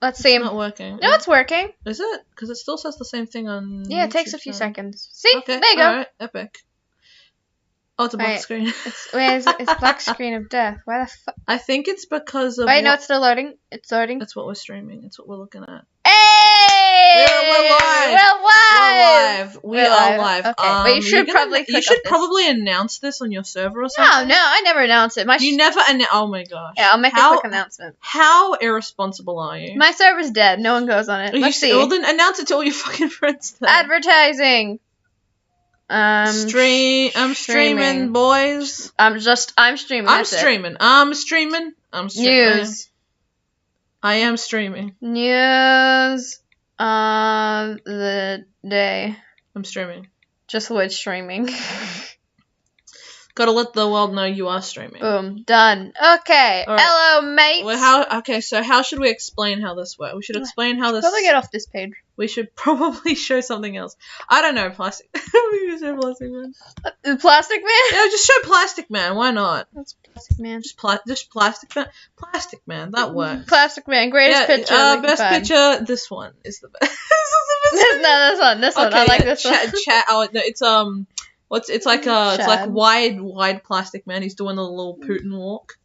Let's see. It's not working. No, it's working. Is it? Because it still says the same thing on Yeah, it takes YouTube a few channel. seconds. See? Okay, There you go. alright, epic. Oh, it's a black Right. screen. It's black screen of death. Why the fuck? I think it's because of Wait, no, it's still loading. It's loading. That's what we're streaming. It's what we're looking at. Hey! We're live. We're live. We are live. Okay, but you should probably You should probably announce this on your server or something. No, I never announce it. You never oh my gosh. Yeah, I'll make a quick announcement. How irresponsible are you? My server's dead. No one goes on it. Let's see. Well, then announce it to all your fucking friends then. Advertising. I'm streaming, boys. I'm streaming. I'm streaming. News. I am streaming. News of the day. I'm streaming. Just the word streaming. Gotta let the world know you are streaming. Boom. Done. Okay. All right. Hello, mate. Well, so how should we explain how this works? We should explain how this... Probably get off this page. We should probably show something else. I don't know, plastic. We can show Plastic Man. Plastic Man? Yeah, just show Plastic Man. Why not? That's Plastic Man. Just Plastic Man. Plastic Man. That works. Plastic Man. Greatest picture. Best picture. This one is the best. This one. I like this one. Oh no, it's it's like wide Plastic Man. He's doing a little Putin walk.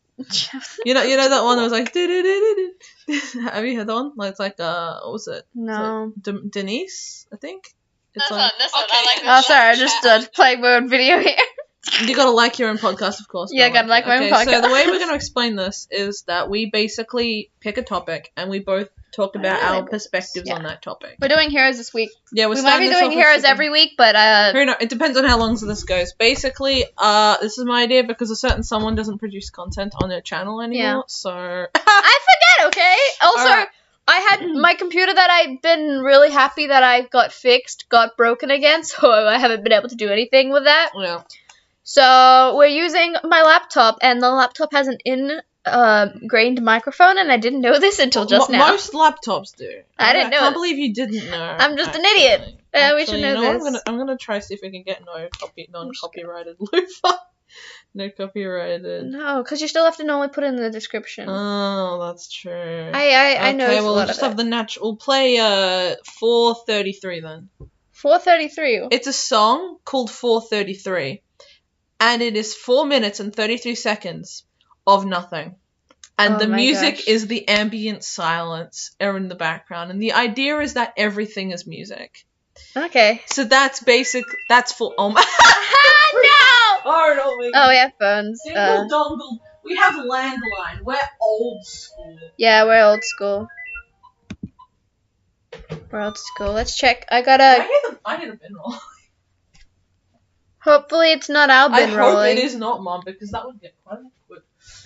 You know that one that was like. Have you heard that one? Like, it's like what was it? No. Like Denise, I think. This one. I like this. Oh, sorry, I just did play my own video here. You gotta like your own podcast, of course. Yeah, gotta like my own podcast. So the way we're gonna explain this is that we basically pick a topic and we both talk about our perspectives on that topic. We're doing heroes this week. Yeah, we might be doing heroes every week, but it depends on how long this goes. Basically, this is my idea because a certain someone doesn't produce content on their channel anymore. So I forget. Okay. Also, I had my computer that I've been really happy that I got fixed, got broken again, so I haven't been able to do anything with that. Yeah. So we're using my laptop, and the laptop has an ingrained microphone, and I didn't know this until just now. Most laptops do. I didn't know. I can't believe you didn't know. I'm just an idiot. We should know this. I'm gonna try see if we can get non-copyrighted loofah. No copyrighted. No, because you still have to normally put it in the description. Oh, that's true. I know. Okay, well, we'll just have the natural. We'll play 433 then. 433. It's a song called 433. And it is 4 minutes and 33 seconds of nothing. And the music is the ambient silence in the background. And the idea is that everything is music. Okay. So that's full. Oh my. No! Oh, we have phones. Dingle dongle. We have landline. We're old school. Yeah, we're old school. Let's check. I hear the bin roll. Hopefully it's not our bin rolling. I hope it is not, Mom, because that would get quite awkward.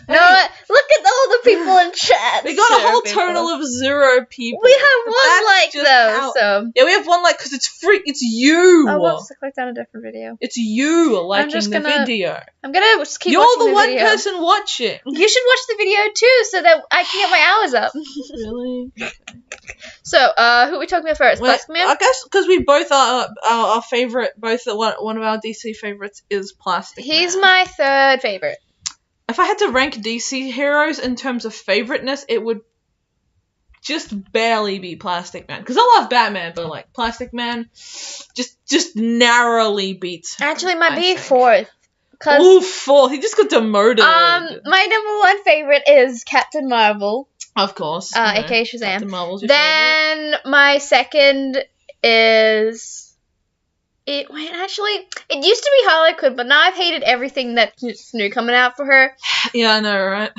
No, look at all the people in chat. We got a whole total of 0 people. We have one like though, so. Yeah, we have one like because it's free. It's you. Oh, we'll just click on a different video. It's you liking the video. I'm gonna just keep watching the video. You're the one person watching. You should watch the video too, so that I can get my hours up. Really? Okay. So, who are we talking about first? Plastic Man? I guess because we both are our favorite. One of our DC favorites is Plastic Man. He's my third favorite. If I had to rank DC heroes in terms of favoriteness, it would just barely be Plastic Man. Because I love Batman, but like Plastic Man just narrowly beats him, actually might be fourth. Ooh, fourth. He just got demoted. My number one favorite is Captain Marvel. Of course. aka Shazam. Captain Marvel's your then favorite. My second is... It used to be Harley Quinn, but now I've hated everything that's new coming out for her. Yeah, I know, right?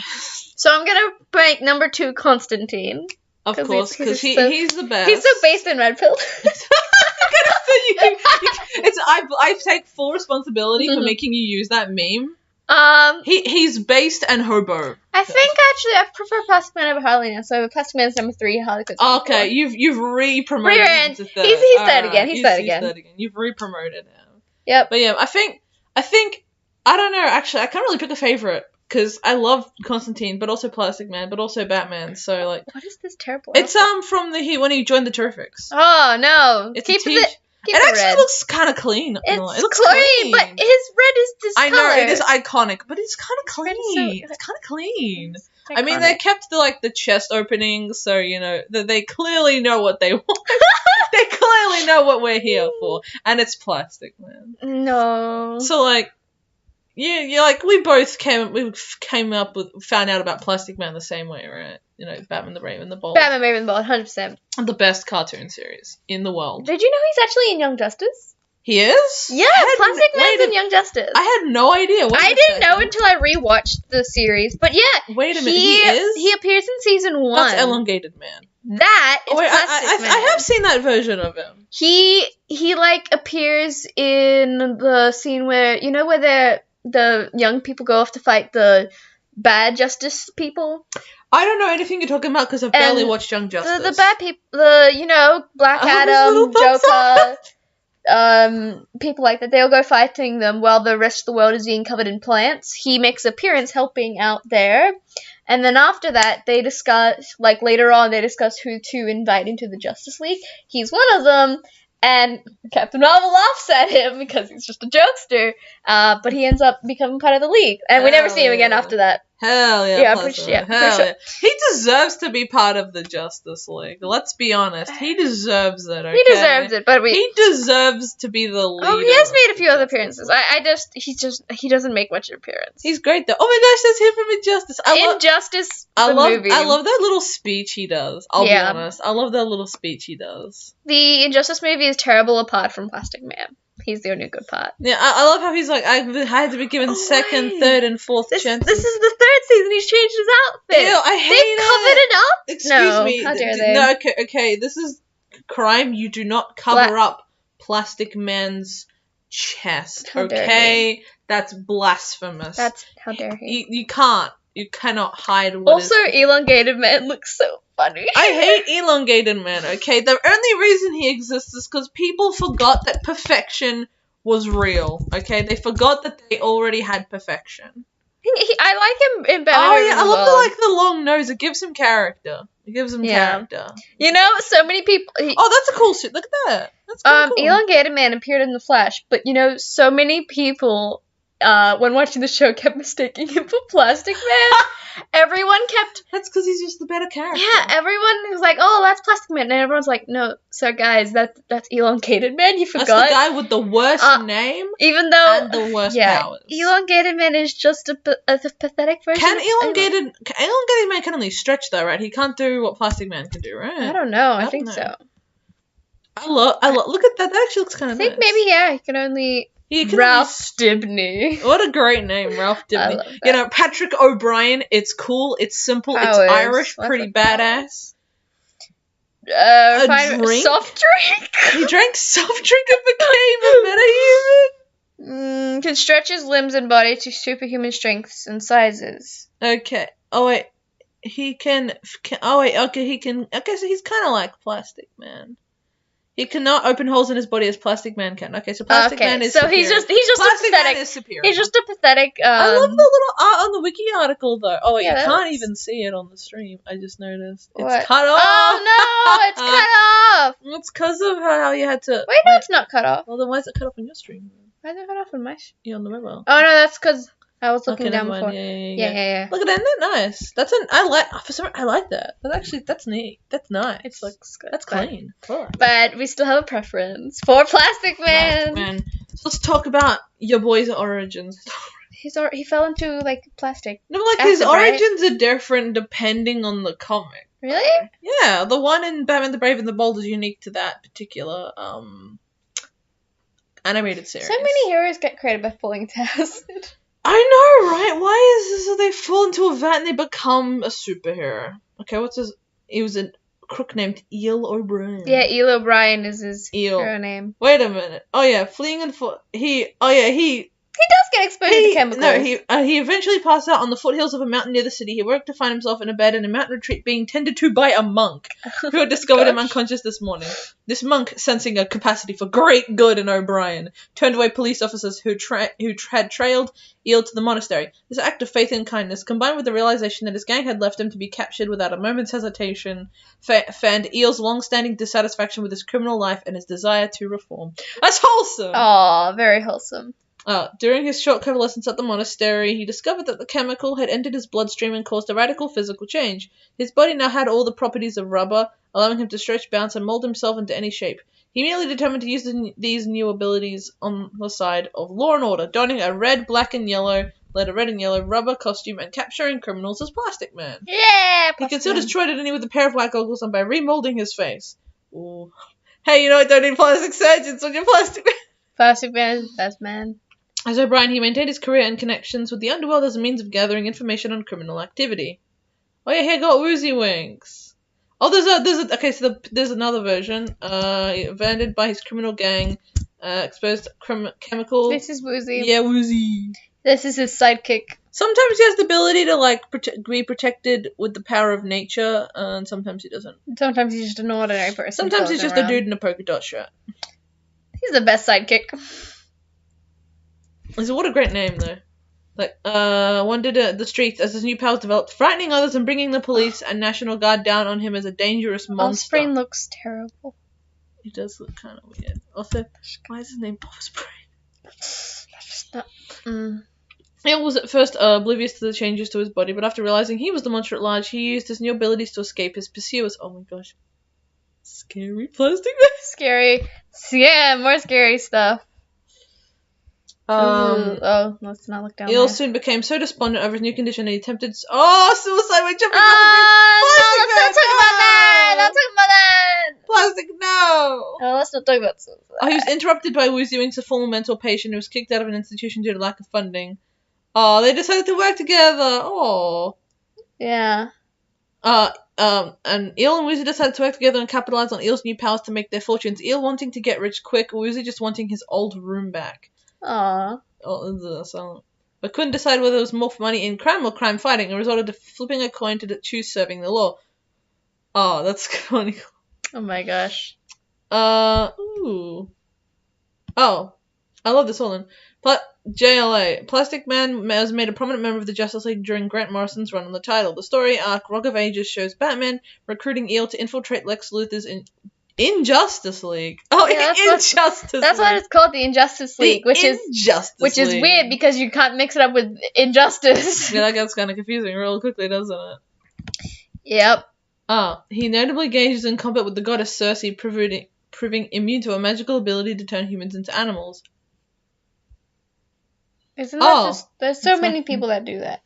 So I'm gonna rank number 2 Constantine. Of course, because he's the best. He's so based in Red Pill. I take full responsibility for making you use that meme. He's based and hobo. I think actually I prefer Plastic Man over Harley now, so Plastic Man's number 3, Harley Quinn's number 4. Okay, you've re-promoted him to third. He's third again. He's third again. You've re-promoted him. Yep. But yeah, I think I don't know. Actually, I can't really pick a favorite because I love Constantine, but also Plastic Man, but also Batman. So like, what is this terrible? It's from when he joined the Terrifics. Oh no! It's Keep it actually looks kind of clean. It looks clean, but his red is this I color. know, it is iconic, but it's kind of clean. It's kind of clean. I mean, they kept the chest opening, so, you know, they clearly know what they want. They clearly know what we're here for. And it's Plastic Man. No. So, like, yeah, like, we found out about Plastic Man the same way, right? You know, Batman the Brave and the Bold. Batman Brave and the Bold, 100%. The best cartoon series in the world. Did you know he's actually in Young Justice? He is? Yeah, Plastic Man's in Young Justice. I had no idea. I didn't know until I rewatched the series. But yeah, wait a minute, he is? He appears in season 1. That's Elongated Man. That is Plastic Man. I have seen that version of him. He like appears in the scene where, you know, where the young people go off to fight the bad Justice people. I don't know anything you're talking about because I've barely watched Young Justice. The bad people, you know, Black Adam, Joker, people like that, they'll go fighting them while the rest of the world is being covered in plants. He makes an appearance helping out there. And then after that, they discuss, like later on, they discuss who to invite into the Justice League. He's one of them. And Captain Marvel laughs at him because he's just a jokester. But he ends up becoming part of the League. And we never see him again after that. Hell yeah. Yeah, pretty sure. He deserves to be part of the Justice League. Let's be honest. He deserves it, okay? He deserves it, but he deserves to be the leader. Oh, he has made a few other appearances. He doesn't make much appearance. He's great, though. Oh my gosh, that's him from Injustice. I love that little speech he does. I'll be honest. I love that little speech he does. The Injustice movie is terrible apart from Plastic Man. He's the only good part. Yeah, I love how he's like, I had to be given second, third, and fourth chances. This is the third season. He's changed his outfit. Ew, I hate They've covered it up. Excuse me. How dare they? No, okay. This is crime. You do not cover up Plastic Man's chest. Okay, that's blasphemous. How dare he? You can't. You cannot hide what also, Elongated Man looks so funny. I hate Elongated Man, okay? The only reason he exists is because people forgot that perfection was real, okay? They forgot that they already had perfection. I like him in Batman. Oh, yeah, I love the long nose. It gives him character. Character. You know, so many people... that's a cool suit. Look at that. That's cool. Elongated Man appeared in The Flash, but, you know, so many people... when watching the show, kept mistaking him for Plastic Man. Everyone kept... That's because he's just the better character. Yeah, everyone was like, oh, that's Plastic Man. And everyone's like, no, so guys, that's Elongated Man. You forgot. That's the guy with the worst name even though, and the worst powers. Elongated Man is just a pathetic version. Elongated Man can only stretch, though, right? He can't do what Plastic Man can do, right? I don't know. I think so. I love. Look at that. That actually looks kind of nice. I think maybe, he can only... Ralph Dibny. What a great name, Ralph Dibny. You know, Patrick O'Brien, it's cool, it's simple, it's Irish, pretty badass. A drink? Soft drink? He drank soft drink and became a metahuman? Can stretch his limbs and body to superhuman strengths and sizes. Okay. Oh, wait. He can... okay, he can... Okay, so he's kind of like Plastic Man. He cannot open holes in his body as Plastic Man can. Okay, so Plastic Man is superior. He's just Plastic a pathetic... Man is superior. He's just a pathetic... I love the little art on the wiki article, though. Oh, wait, you can't even see it on the stream. I just noticed. It's cut off! Oh, no! It's cut off! It's because of how you had to... Wait, no, it's not cut off. Well, then why is it cut off on your stream? Why is it cut off on my stream? Yeah, on the mobile. Oh, no, that's because... I was looking down before. Yeah. Look at that, isn't that nice? I like that. That's neat. That's nice. It looks good. That's clean. But we still have a preference for Plastic Man. So let's talk about your boy's origins. He fell into, like, plastic. No, like, his origins are different depending on the comic. Really? Yeah, the one in Batman the Brave and the Bold is unique to that particular, animated series. So many heroes get created by falling into acid. I know, right? Why is this so they fall into a vat and they become a superhero? Okay, what's his... He was a crook named Eel O'Brien. Yeah, Eel O'Brien is his hero name. Wait a minute. Oh, yeah, fleeing and... He does get exposed to chemicals. No, he eventually passed out on the foothills of a mountain near the city. He woke to find himself in a bed in a mountain retreat being tended to by a monk who had discovered him unconscious this morning. This monk, sensing a capacity for great good in O'Brien, turned away police officers who had trailed Eel to the monastery. This act of faith and kindness, combined with the realization that his gang had left him to be captured without a moment's hesitation, fanned Eel's long-standing dissatisfaction with his criminal life and his desire to reform. That's wholesome! Aw, very wholesome. During his short convalescence at the monastery, he discovered that the chemical had entered his bloodstream and caused a radical physical change. His body now had all the properties of rubber, allowing him to stretch, bounce, and mold himself into any shape. He immediately determined to use these new abilities on the side of law and order, donning a red, black, and yellow rubber costume and capturing criminals as Plastic Man. Yeah! He concealed his true identity with a pair of white goggles and by remolding his face. Ooh. Hey, you know what? Don't need plastic surgeons on your Plastic Man. Plastic Man is the best man. As O'Brien, he maintained his career and connections with the underworld as a means of gathering information on criminal activity. Oh yeah, he got woozy wings. Oh, there's another version. Vended by his criminal gang, exposed to chemical. This is Woozy. Yeah, Woozy. This is his sidekick. Sometimes he has the ability to be protected with the power of nature, and sometimes he doesn't. Sometimes he's just an ordinary person. Sometimes he's just a dude in a polka dot shirt. He's the best sidekick. So what a great name, though. Wandered the streets as his new powers developed, frightening others and bringing the police and National Guard down on him as a dangerous monster. Offspring looks terrible. He does look kind of weird. Also, why is his name Offspring? He was at first oblivious to the changes to his body, but after realizing he was the monster at large, he used his new abilities to escape his pursuers. Oh my gosh. Scary Plastic Man. Scary. Yeah, more scary stuff. Let's not look down Eel there. soon became so despondent over his new condition that he attempted suicide by jumping off No, let's not talk about that! Don't talk about that! Plastic, no! No, let's not talk about suicide. He was interrupted by Woozy Wings, a former mental patient who was kicked out of an institution due to lack of funding. They decided to work together. Yeah. And Eel and Woozy decided to work together and capitalize on Eel's new powers to make their fortunes. Eel wanting to get rich quick, Woozy just wanting his old room back. Aww. But couldn't decide whether it was more for money in crime or crime fighting, and resorted to flipping a coin to choose serving the law. Oh, that's funny. Oh my gosh. Ooh. Oh, I love this one. JLA. Plastic Man was made a prominent member of the Justice League during Grant Morrison's run on the title. The story arc, Rock of Ages, shows Batman recruiting Eel to infiltrate Lex Luthor's Injustice League. Oh, yeah, Injustice League. That's what it's called, the Injustice League, which is weird because you can't mix it up with Injustice. Yeah, that gets kind of confusing real quickly, doesn't it? Yep. He notably engages in combat with the goddess Circe, proving immune to a magical ability to turn humans into animals. Isn't that just... There's so many people that do that.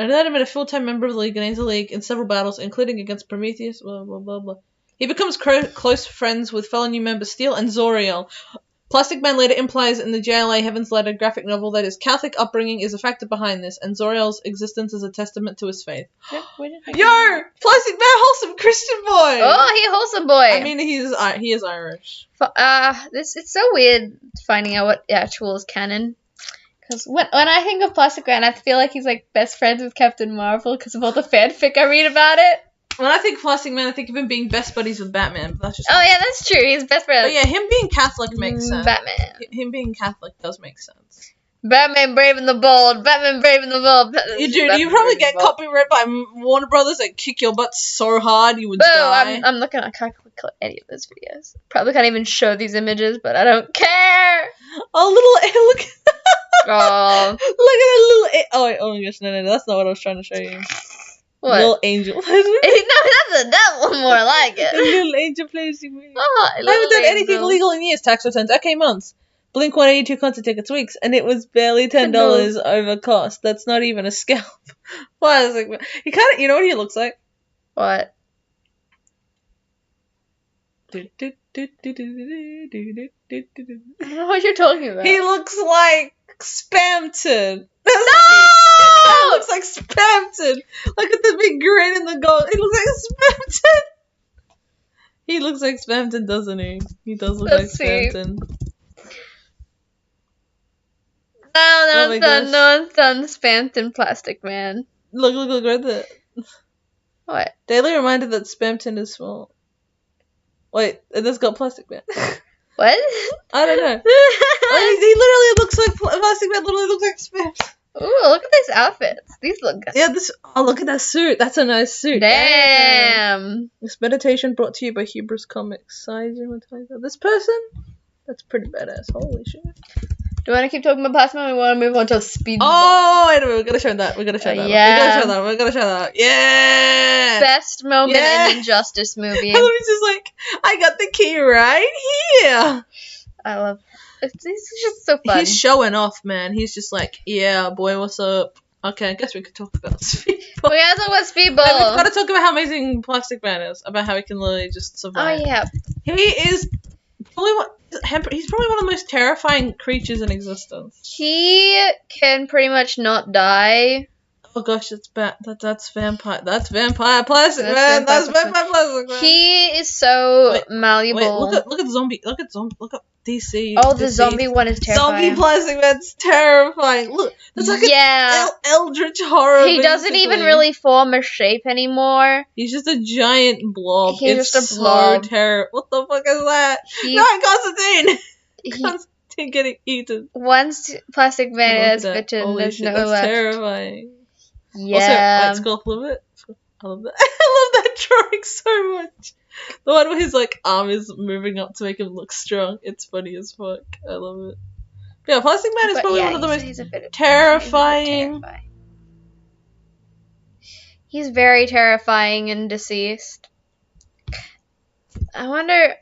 And then made a full-time member of the League and aids the League in several battles, including against Prometheus, blah, blah, blah, blah. He becomes close friends with fellow new members Steel and Zoriel. Plastic Man later implies in the JLA Heaven's Letter graphic novel that his Catholic upbringing is a factor behind this, and Zoriel's existence is a testament to his faith. Yo! Plastic Man, wholesome Christian boy! Oh, he a wholesome boy! I mean, he is Irish. It's so weird finding out what actual is canon. Because when I think of Plastic Man, I feel like he's like best friends with Captain Marvel because of all the fanfic I read about it. When I think Plastic Man, I think of him being best buddies with Batman. But that's just yeah, that's true. He's best friends. But yeah, him being Catholic makes sense. Batman. Him being Catholic does make sense. Batman Brave and the Bold. Batman Brave and the Bold. You probably get copyright by Warner Brothers and kick your butt so hard you would die. I'm looking. I can't click any of those videos. Probably can't even show these images, but I don't care. Oh, look. Oh. Look at that little... Oh my gosh, no, that's not what I was trying to show you. What? Little angel. No, that's one more like it. The little angel plays you. Oh, I haven't done anything illegal in years. Tax returns. Okay, months. Blink 182 concert tickets weeks, and it was barely $10 over cost. That's not even a scalp. Why? Well, like, he kind of... You know what he looks like? What? I don't know what you're talking about. He looks like Spamton. No! He looks like Spamton. Look at the big grin in the gold. He looks like Spamton. He looks like Spamton, doesn't he? He does look like Spamton. No one's done Spamton Plastic Man. Look right there. What? Daily reminder that Spamton is small. Wait, this got Plastic Man. What? I don't know. He literally looks like Plastic Man. Literally looks like Spamton. Ooh, look at these outfits. These look good. Yeah, look at that suit. That's a nice suit. Damn. This meditation brought to you by Hubris Comics. This person? That's pretty badass. Holy shit. Do you want to keep talking about Batman, or we want to move on to Speedball? Oh, wait a minute. We're going to show that. We're going to show that. Yeah. We're going to show that. Yeah. Best moment in Injustice movie. And he's just like, I got the key right here. I love it. It's just so fun. He's showing off, man. He's just like, yeah, boy, what's up? Okay, I guess we could talk about Speedball. We gotta talk about Speedball. No, we've got to talk about how amazing Plastic Man is. About how he can literally just survive. Oh, yeah. He is probably he's probably one of the most terrifying creatures in existence. He can pretty much not die. Oh gosh, that's vampire. That's vampire Plastic Man. That's vampire Plastic Man. He is so malleable. Wait, look at DC. Oh, the DC. zombie one is terrifying. Zombie Plastic Man's terrifying. Look, it's like an eldritch horror. He doesn't even really form a shape anymore. He's just a giant blob. He's just a blob. So terrible. What the fuck is that? No, Constantine! Constantine getting eaten. Once Plastic Man is bitten, there's no left. That's terrifying. Yeah. Also, let's go love it. I love that. I love that drawing so much. The one where his arm is moving up to make him look strong. It's funny as fuck. I love it. But yeah, Plastic Man is probably one of the most terrifying. He's very terrifying and deceased. I wonder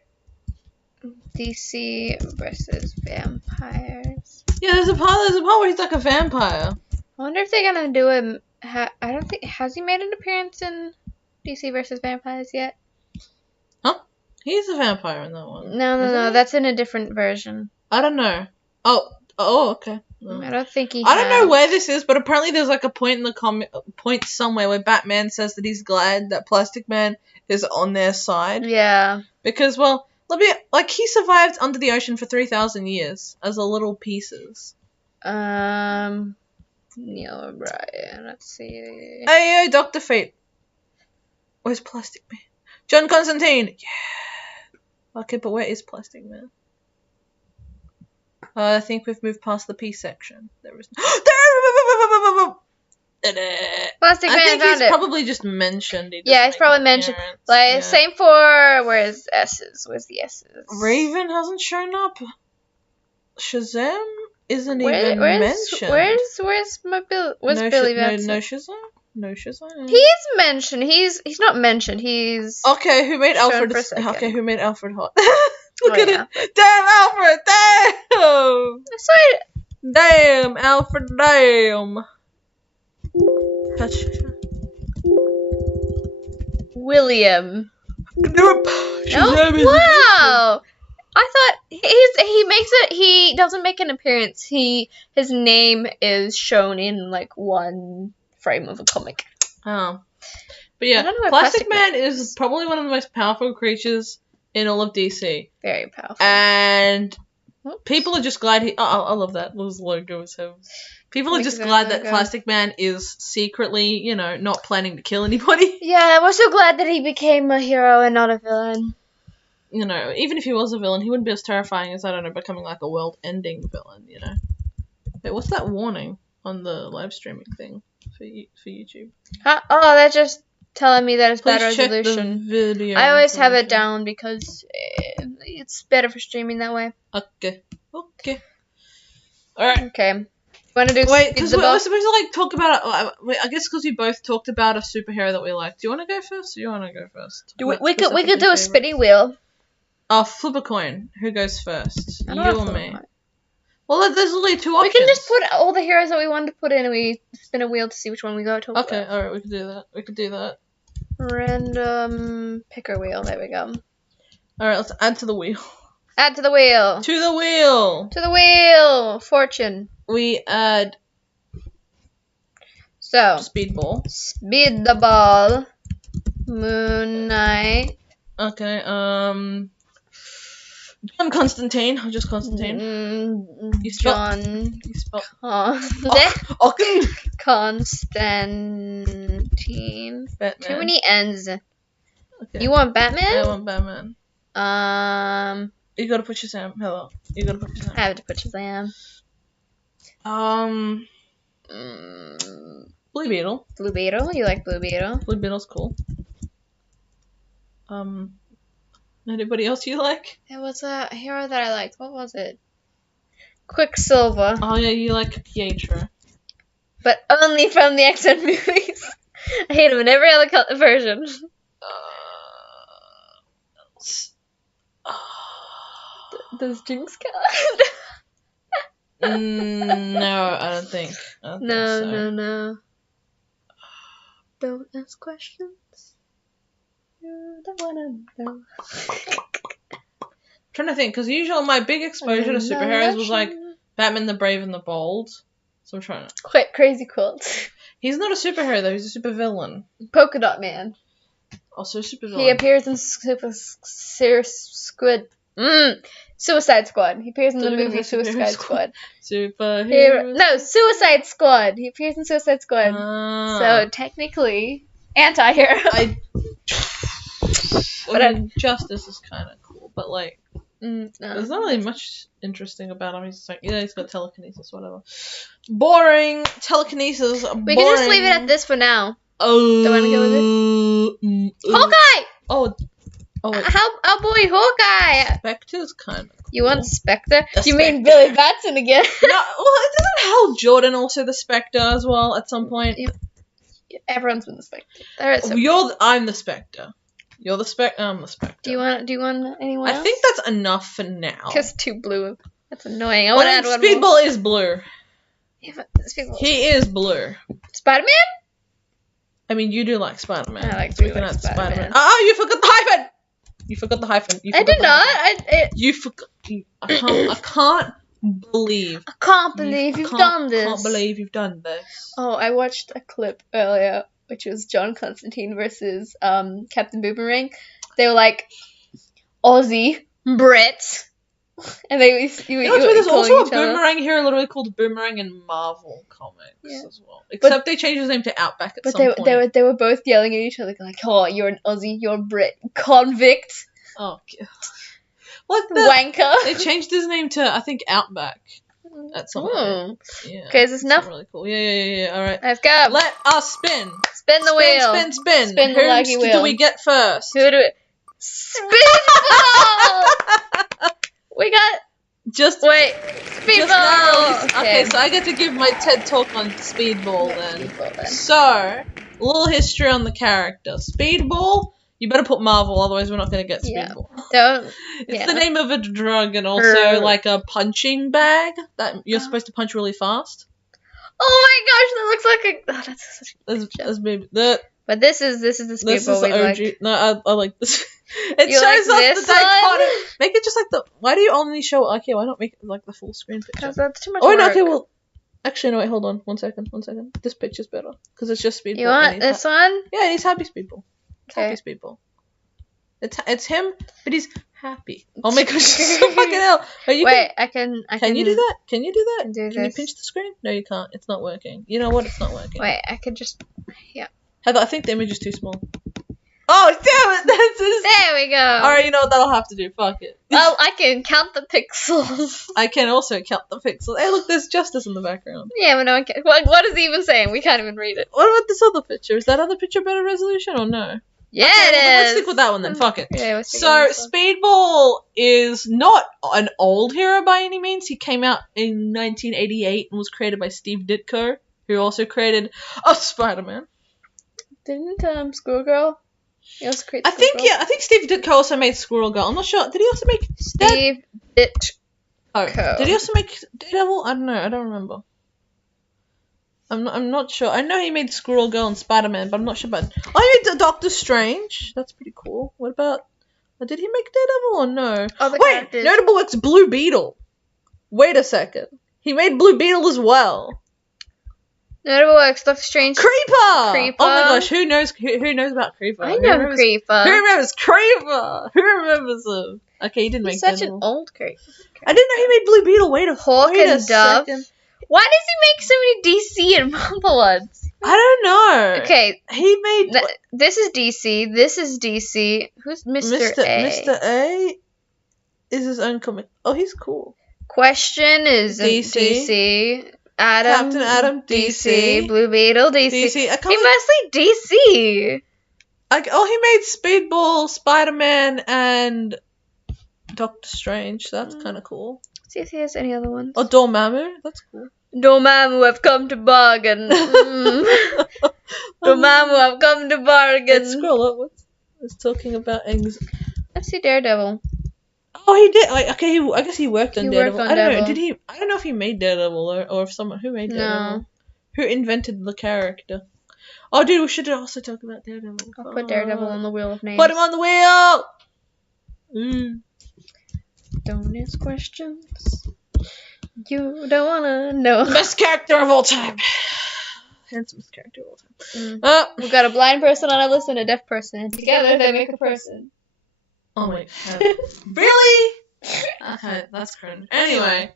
DC versus vampires. Yeah, there's a part where he's like a vampire. I wonder if they're gonna do him. I don't think has he made an appearance in DC versus vampires yet? Huh? He's a vampire in that one. No. That's in a different version. I don't know. Oh, okay. I don't think he. I don't know where this is, but apparently there's like a point in the point somewhere where Batman says that he's glad that Plastic Man is on their side. Yeah. Because he survived under the ocean for 3,000 years as a little pieces. Neil O'Brien. Let's see. Hey, yo, Dr. Fate. Where's Plastic Man? John Constantine. Yeah. Okay, but where is Plastic Man? I think we've moved past the P section. There is. Plastic Man. I think he's probably just mentioned. He's probably mentioned. Same for where's S's? Where's the S's? Raven hasn't shown up. Shazam isn't even mentioned. Where's Billy Batson? No Shazam. No Shazam. He's mentioned. He's not mentioned. He's okay. Who made Alfred? Okay, who made Alfred hot? Look at it. Damn, Alfred. Damn. Damn, Alfred. Damn. William. Nope. Wow. I thought he doesn't make an appearance. His name is shown in one frame of a comic. Oh. But yeah, Plastic Man is probably one of the most powerful creatures in all of DC. Very powerful. And people are just glad I love that. His logo is him. People are just glad that Plastic Man is secretly, not planning to kill anybody. Yeah, we're so glad that he became a hero and not a villain. Even if he was a villain, he wouldn't be as terrifying as, becoming like a world-ending villain, Wait, what's that warning on the live streaming thing for YouTube? Oh, that's just telling me that it's Please bad resolution. Check the video. I always have it down because it's better for streaming that way. Okay. Alright. Okay. Want to do wait, because we're supposed to talk about I guess because we both talked about a superhero that we like. Do you want to go first? Or you want to go first? We could do a spinning wheel. Flip a coin. Who goes first? You or me? Well, there's only two options. We can just put all the heroes that we wanted to put in, and we spin a wheel to see which one we go to. Okay, alright, we can do that. Random picker wheel. There we go. Alright, let's add to the wheel. Add to the wheel. To the wheel. To the wheel. Fortune. We add. So. Speedball. Speed the ball. Moon Knight. Okay. John Constantine. I'm just Constantine. John. Constantine. Batman. Too many N's. Okay. You want Batman? I want Batman. You gotta put Shazam. Hello. You gotta put Shazam. I have to put Shazam. Blue Beetle. Blue Beetle? You like Blue Beetle? Blue Beetle's cool. Anybody else you like? There was a hero that I liked. What was it? Quicksilver. Oh yeah, you like Pietro. But only from the X-Men movies. I hate him in every other version. Does Jinx count? No, I don't think. No. Don't ask questions. You don't wanna know. I'm trying to think, because usually my big exposure to superheroes was like Batman the Brave and the Bold. So I'm trying to... Quite Crazy Quilt. He's not a superhero though, he's a supervillain. Polka Dot Man. Also a supervillain. He appears in Suicide Squad. He appears in the movie Suicide Squad. Superhero. No, Suicide Squad. He appears in Suicide Squad. So technically, anti-hero. Justice is kind of cool, but like, there's not really much interesting about him. He's like, yeah, he's got telekinesis, whatever. Boring. Telekinesis. We can just leave it at this for now. Oh. Do you want to go with it? Hawkeye! Oh, wait. Our boy Hawkeye! Spectre's kind of cool. You want Spectre? You Spectre. mean Billy Batson again? No, well, isn't Hal Jordan also the Spectre as well at some point? Everyone's been the Spectre. I'm the Spectre. You're the Spectre. I'm the Spectre. Do you want anyone else? I think that's enough for now. Just too blue. That's annoying. I want to add one Speedball more. is blue. Yeah, but Speedball. He is blue. Spider-Man? I mean, you do like Spider-Man. I like Spider-Man. Oh, you forgot the hyphen! You forgot the hyphen. I did not. You forgot. I can't believe. I can't believe you've done this. I can't believe you've done this. Oh, I watched a clip earlier, which was John Constantine versus Captain Boomerang. They were like, Aussie, Brit. And they there's also a Boomerang here, literally called Boomerang in Marvel comics as well. Except they changed his name to Outback at some point. They were both yelling at each other like, oh, you're an Aussie, you're a Brit, convict. Oh, God. What the? Wanker. They changed his name to, I think, Outback at some point. Yeah. Okay, is this enough? Really cool. Yeah. All right. Let's go. Let us spin. Spin the wheel. Spin. Spin the lucky wheel. Who do we get first? Speedball! We got... Speedball! Okay, so I get to give my TED talk on Speedball then. So, a little history on the character. Speedball, you better put Marvel, otherwise we're not going to get Speedball. It's the name of a drug and also like a punching bag that you're supposed to punch really fast. Oh my gosh, that looks like a... Oh, that's such a good joke. But this is the Speedball we like. No, I like this. It shows off the dichotomy. Make it just like the... Why do you only show... Okay, why not make it like the full screen picture? That's too much work. No, okay, well... Actually, no, wait, hold on. One second. This picture's better. Because it's just Speedball. You want this one? Yeah, he's happy Speedball. Okay. Happy Speedball. It's him, but he's happy. Oh my gosh, so fucking hell. Wait, I can... Can you do that? Can you do that? Can you pinch the screen? No, you can't. It's not working. You know what? It's not working. Wait, I could just... Yeah. Heather, I think the image is too small. Oh, damn it! There we go. Alright, you know what? That'll have to do. Fuck it. Well, I can count the pixels. I can also count the pixels. Hey, look, there's Justice in the background. Yeah, but no one can... What is he even saying? We can't even read it. What about this other picture? Is that other picture better resolution or no? Yeah, okay, it is. Let's stick with that one then. Fuck it. Yeah, so, Speedball is not an old hero by any means. He came out in 1988 and was created by Steve Ditko, who also created Spider-Man. Didn't Squirrel Girl? He also created I think Steve Ditko also made Squirrel Girl. I'm not sure. Did he also make Steve Ditko? Oh, did he also make Daredevil? I don't know. I don't remember. I'm not sure. I know he made Squirrel Girl and Spider-Man, but I'm not sure about... Oh, he made Doctor Strange. That's pretty cool. What about... Did he make Daredevil or no? Wait, Notable X Blue Beetle. Wait a second. He made Blue Beetle as well. Notable X Doctor Strange. Creeper! Oh my gosh, who knows about Creeper? I know Creeper. Who remembers Creeper? Who remembers him? Okay, he didn't make such an old Creeper. I didn't know he made Blue Beetle. Wait a Dove. second. Why does he make so many DC and Marvel ones? I don't know. Okay. He made... This is DC. This is DC. Who's Mr. A? Mr. A is his own comic. Oh, he's cool. Question is DC. Captain Adam, DC. Blue Beetle, DC. He mostly DC. He made Speedball, Spider-Man, and Doctor Strange. So that's kind of cool. see if he has any other ones. Oh, Dormammu? That's cool. Dormammu, I've come to bargain. Dormammu, I've come to bargain. Let's scroll up. What's talking about anxiety? Let's see Daredevil. Oh, he did. Okay, I guess he worked on He Daredevil. worked on I don't know. Devil. Did he? I don't know if he made Daredevil or if someone who made Daredevil. No. Who invented the character? Oh, dude, we should also talk about Daredevil. I'll put Daredevil on the wheel of names. Put him on the wheel. Don't ask questions. You don't wanna know. Best character of all time. Handsomest character of all time. We've got a blind person on our list and a deaf person. Together they make a person. Oh my god. Really? Okay, that's cringe. Anyway.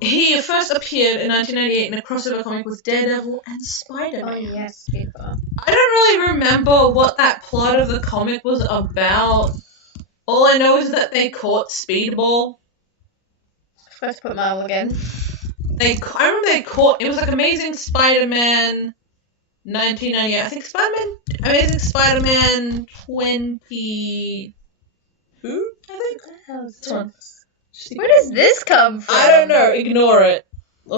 He first appeared in 1998 in a crossover comic with Daredevil and Spider-Man. Oh yes, people. I don't really remember what that plot of the comic was about. All I know is that they caught Speedball. First put Marvel again. I remember they caught. It was like Amazing Spider-Man 1998. I think Amazing Spider-Man 22. I think. This one. Where does this come from? I don't know. Ignore it.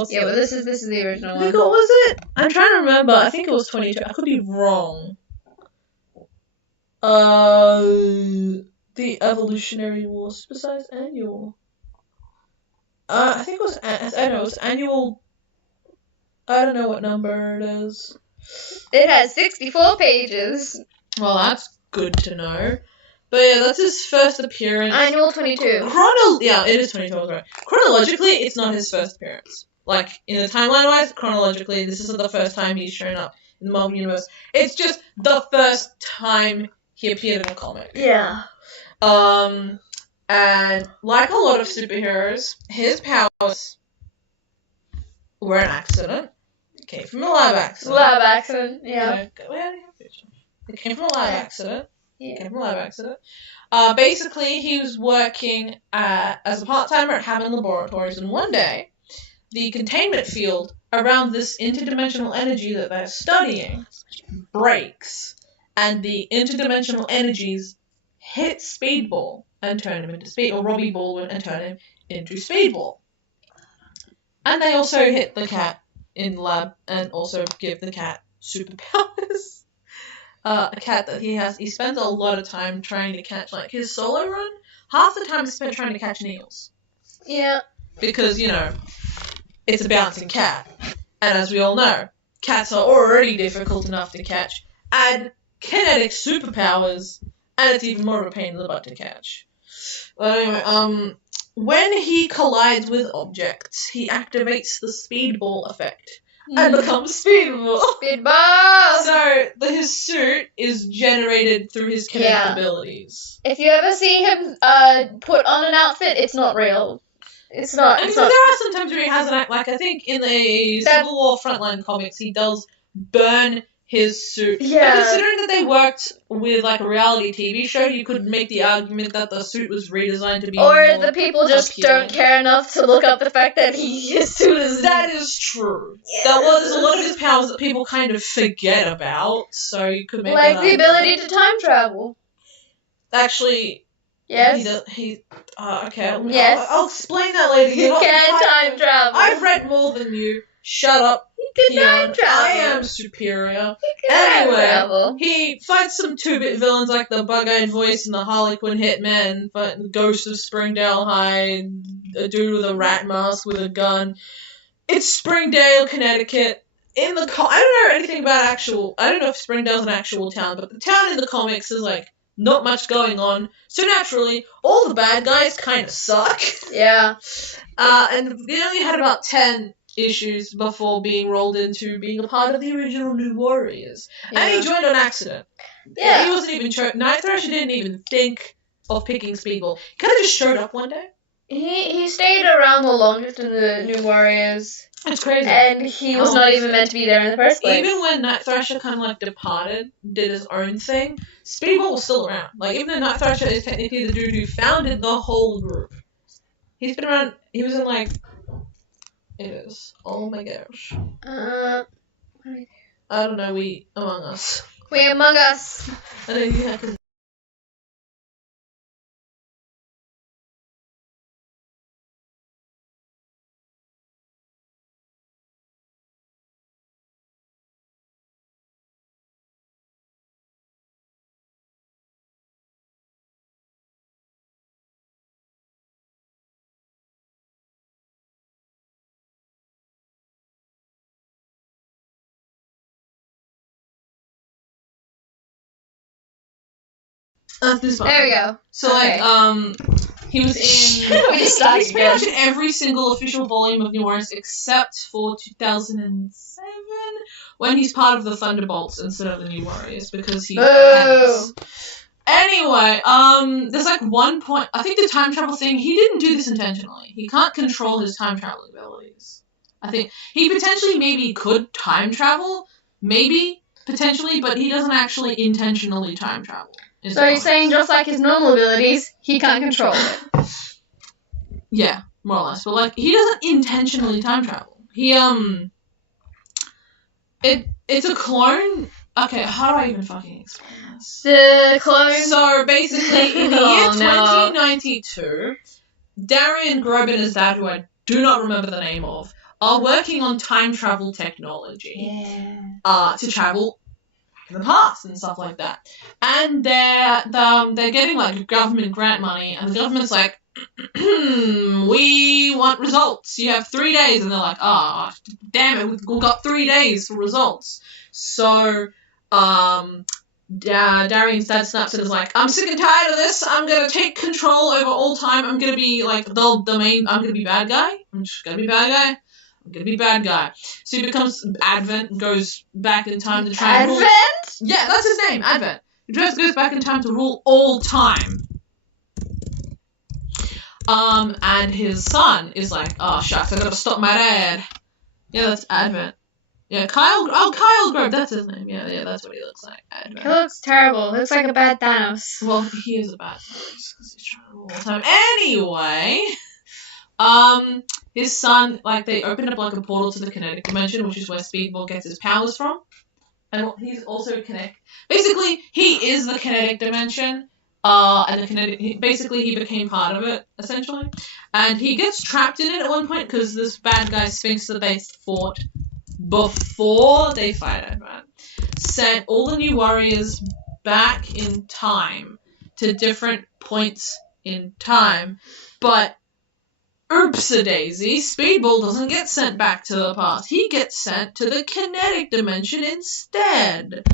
Yeah, but this is the original I one. think what was it? I'm trying to remember. I think it was 22. I could be wrong. The Evolutionary Wars. Besides Annual. I think it was. I don't know. It was Annual. I don't know what number it is. It has 64 pages. Well, that's good to know. But yeah, that's his first appearance. Annual 22. Yeah, it is 22, I was right. Chronologically, it's not his first appearance. Like, in the timeline-wise, chronologically, this isn't the first time he's shown up in the Marvel Universe. It's just the first time he appeared in a comic. Yeah. And like a lot of superheroes, his powers were an accident. It came from a lab accident. Lab accident, yeah. It came from a lab accident. Yeah. Basically, he was working as a part-timer at Hammond Laboratories, and one day, the containment field around this interdimensional energy that they're studying breaks, and the interdimensional energies hit Speedball and turn him into Speedball, or Robbie Baldwin and turn him into Speedball. And they also hit the cat in the lab and also give the cat superpowers. A cat that he spends a lot of time trying to catch, like his solo run, half the time is spent trying to catch Neils. Yeah. Because, it's a bouncing cat. And as we all know, cats are already difficult enough to catch. Add kinetic superpowers, and it's even more of a pain in the butt to catch. But anyway, when he collides with objects, he activates the Speedball effect. And becomes Speedball. Speedball! So, his suit is generated through his kinetic abilities. If you ever see him put on an outfit, it's not real. It's not. There are some times where he has I think in the Civil War Frontline comics, he does burn his suit. Yeah. But considering that they worked with, a reality TV show, you could make the argument that the suit was redesigned to be or the people just don't care enough to look up the fact that his suit is... That is true. Yeah. There's a lot of his powers that people kind of forget about, so you could make like the ability to time travel. Actually... Yes. Okay. Yes. I'll explain that later. You can time travel. I've read more than you. Shut up. He can time travel. I am superior. He can time travel. He fights some 2-bit villains like the Bug-Eyed Voice and the Harley Quinn Hitman, but the Ghost of Springdale High, a dude with a rat mask with a gun. It's Springdale, Connecticut. I don't know anything about I don't know if Springdale's an actual town, but the town in the comics is not much going on. So naturally, all the bad guys kind of suck. Yeah. And they only had about 10 issues before being rolled into being a part of the original New Warriors. Yeah. And he joined on accident. Yeah. He wasn't even Night Thrasher didn't even think of picking Speedball. He kind of just showed up one day. He stayed around the longest in the New Warriors. That's crazy. And he was not even meant to be there in the first place. Even when Night Thrasher kind of departed, did his own thing, Speedball was still around. Even though Night Thrasher is technically the dude who founded the whole group. He's been around, he was in it is, oh my gosh. I don't know, We Among Us. We Among Us. I don't know, This one. There we go. So, okay. He was in... We just started he's pretty much in every single official volume of New Warriors except for 2007, when he's part of the Thunderbolts instead of the New Warriors, because he has... Anyway, there's like one point... I think the time travel thing, he didn't do this intentionally. He can't control his time travel abilities. I think he potentially maybe could time travel, maybe, potentially, but he doesn't actually intentionally time travel. So you're saying just like his normal abilities, he can't control it? Yeah, more or less. But, like, he doesn't intentionally time travel. He, it's a clone... Okay, how do I even fucking explain this? The clone... So, basically, in the year 2092, Darian Grobin is that who I do not remember the name of, are working on time travel technology. To travel in the past and stuff like that. And they're getting, like, government grant money, and the government's like, we want results. You have 3 days. And they're like, damn it, we've got 3 days for results. So, Darian's dad snaps and is like, I'm sick and tired of this. I'm gonna take control over all time. I'm gonna be, like, I'm gonna be bad guy. I'm just gonna be bad guy. I'm gonna be bad guy. So he becomes Advent and goes back in time to try and rule... Advent? Yeah, that's his name, Advent. He just goes back in time to rule all time. And his son is like, oh, shucks, I gotta stop my dad. Yeah, that's Advent. Yeah, Kyle Grove, that's his name. Yeah, that's what he looks like, Advent. He looks terrible. He looks like a bad Thanos. Well, he is a bad Thanos, because he's trying to rule all time. Anyway, his son, like, they opened up, like, a portal to the kinetic dimension, which is where Speedball gets his powers from. And he's also kinetic. Basically, he is the kinetic dimension. And the kinetic, basically he became part of it, essentially. And he gets trapped in it at one point because this bad guy Sphinx that they fought before they fight Advent sent all the New Warriors back in time to different points in time. But oopsie-daisy, Speedball doesn't get sent back to the past. He gets sent to the kinetic dimension instead.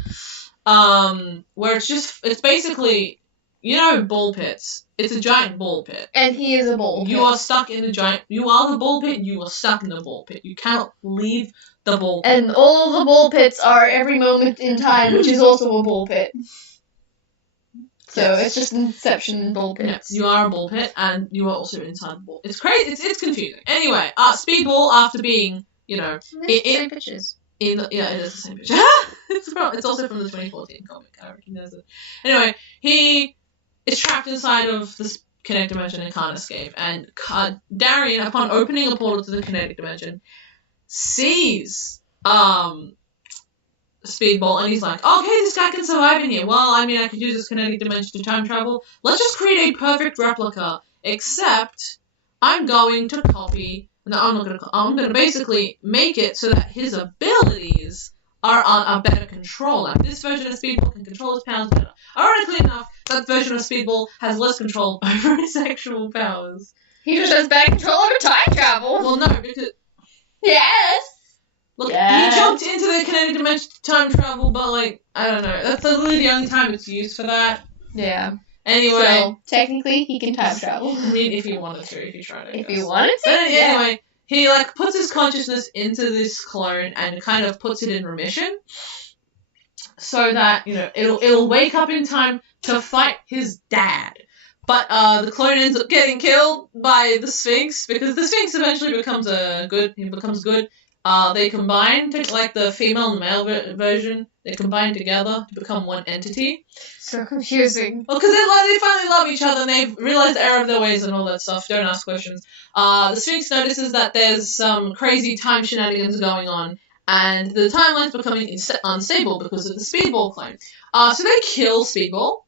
Where it's basically... You know ball pits. It's a giant ball pit. And he is a ball pit. You are stuck in the giant... You are the ball pit, you are stuck in the ball pit. You cannot leave the ball pit. And all the ball pits are every moment in time, which is also a ball pit. So yes. It's just Inception ball pits. Yeah, you are a ball pit, and you are also inside the ball. It's crazy. It's confusing. Anyway, Speedball, after being, you know... It's the same pictures. Yeah, it is the same picture. It's also from the 2014 comic. I recognize it. Anyway, he... is trapped inside of this kinetic dimension and can't escape. And Darian, upon opening a portal to the kinetic dimension, sees Speedball, and he's like, okay, this guy can survive in here. Well, I mean, I could use this kinetic dimension to time travel. Let's just create a perfect replica, except I'm going to copy... No, I'm going to basically make it so that his abilities are on a better control. Like, this version of Speedball can control his powers better. Ironically enough, that version of Speedball has less control over his actual powers. He just has better control over time travel. Well, no, because... Yes! Look, He jumped into the kinetic dimension to time travel, but, like, I don't know. That's literally the only time it's used for that. Yeah. Anyway. So, technically, he can time travel. I mean, if he wanted to, if he tried it. If he wanted to, but anyway, he, like, puts his consciousness into this clone and kind of puts it in remission. So that, you know, it'll wake up in time to fight his dad. But the clone ends up getting killed by the Sphinx, because the Sphinx eventually becomes good. They combine, like the female and male version, they combine together to become one entity. So confusing. Well, because they finally love each other and they've realized the error of their ways and all that stuff. Don't ask questions. The Sphinx notices that there's some crazy time shenanigans going on, and the timeline's becoming unstable because of the Speedball clone. So they kill Speedball.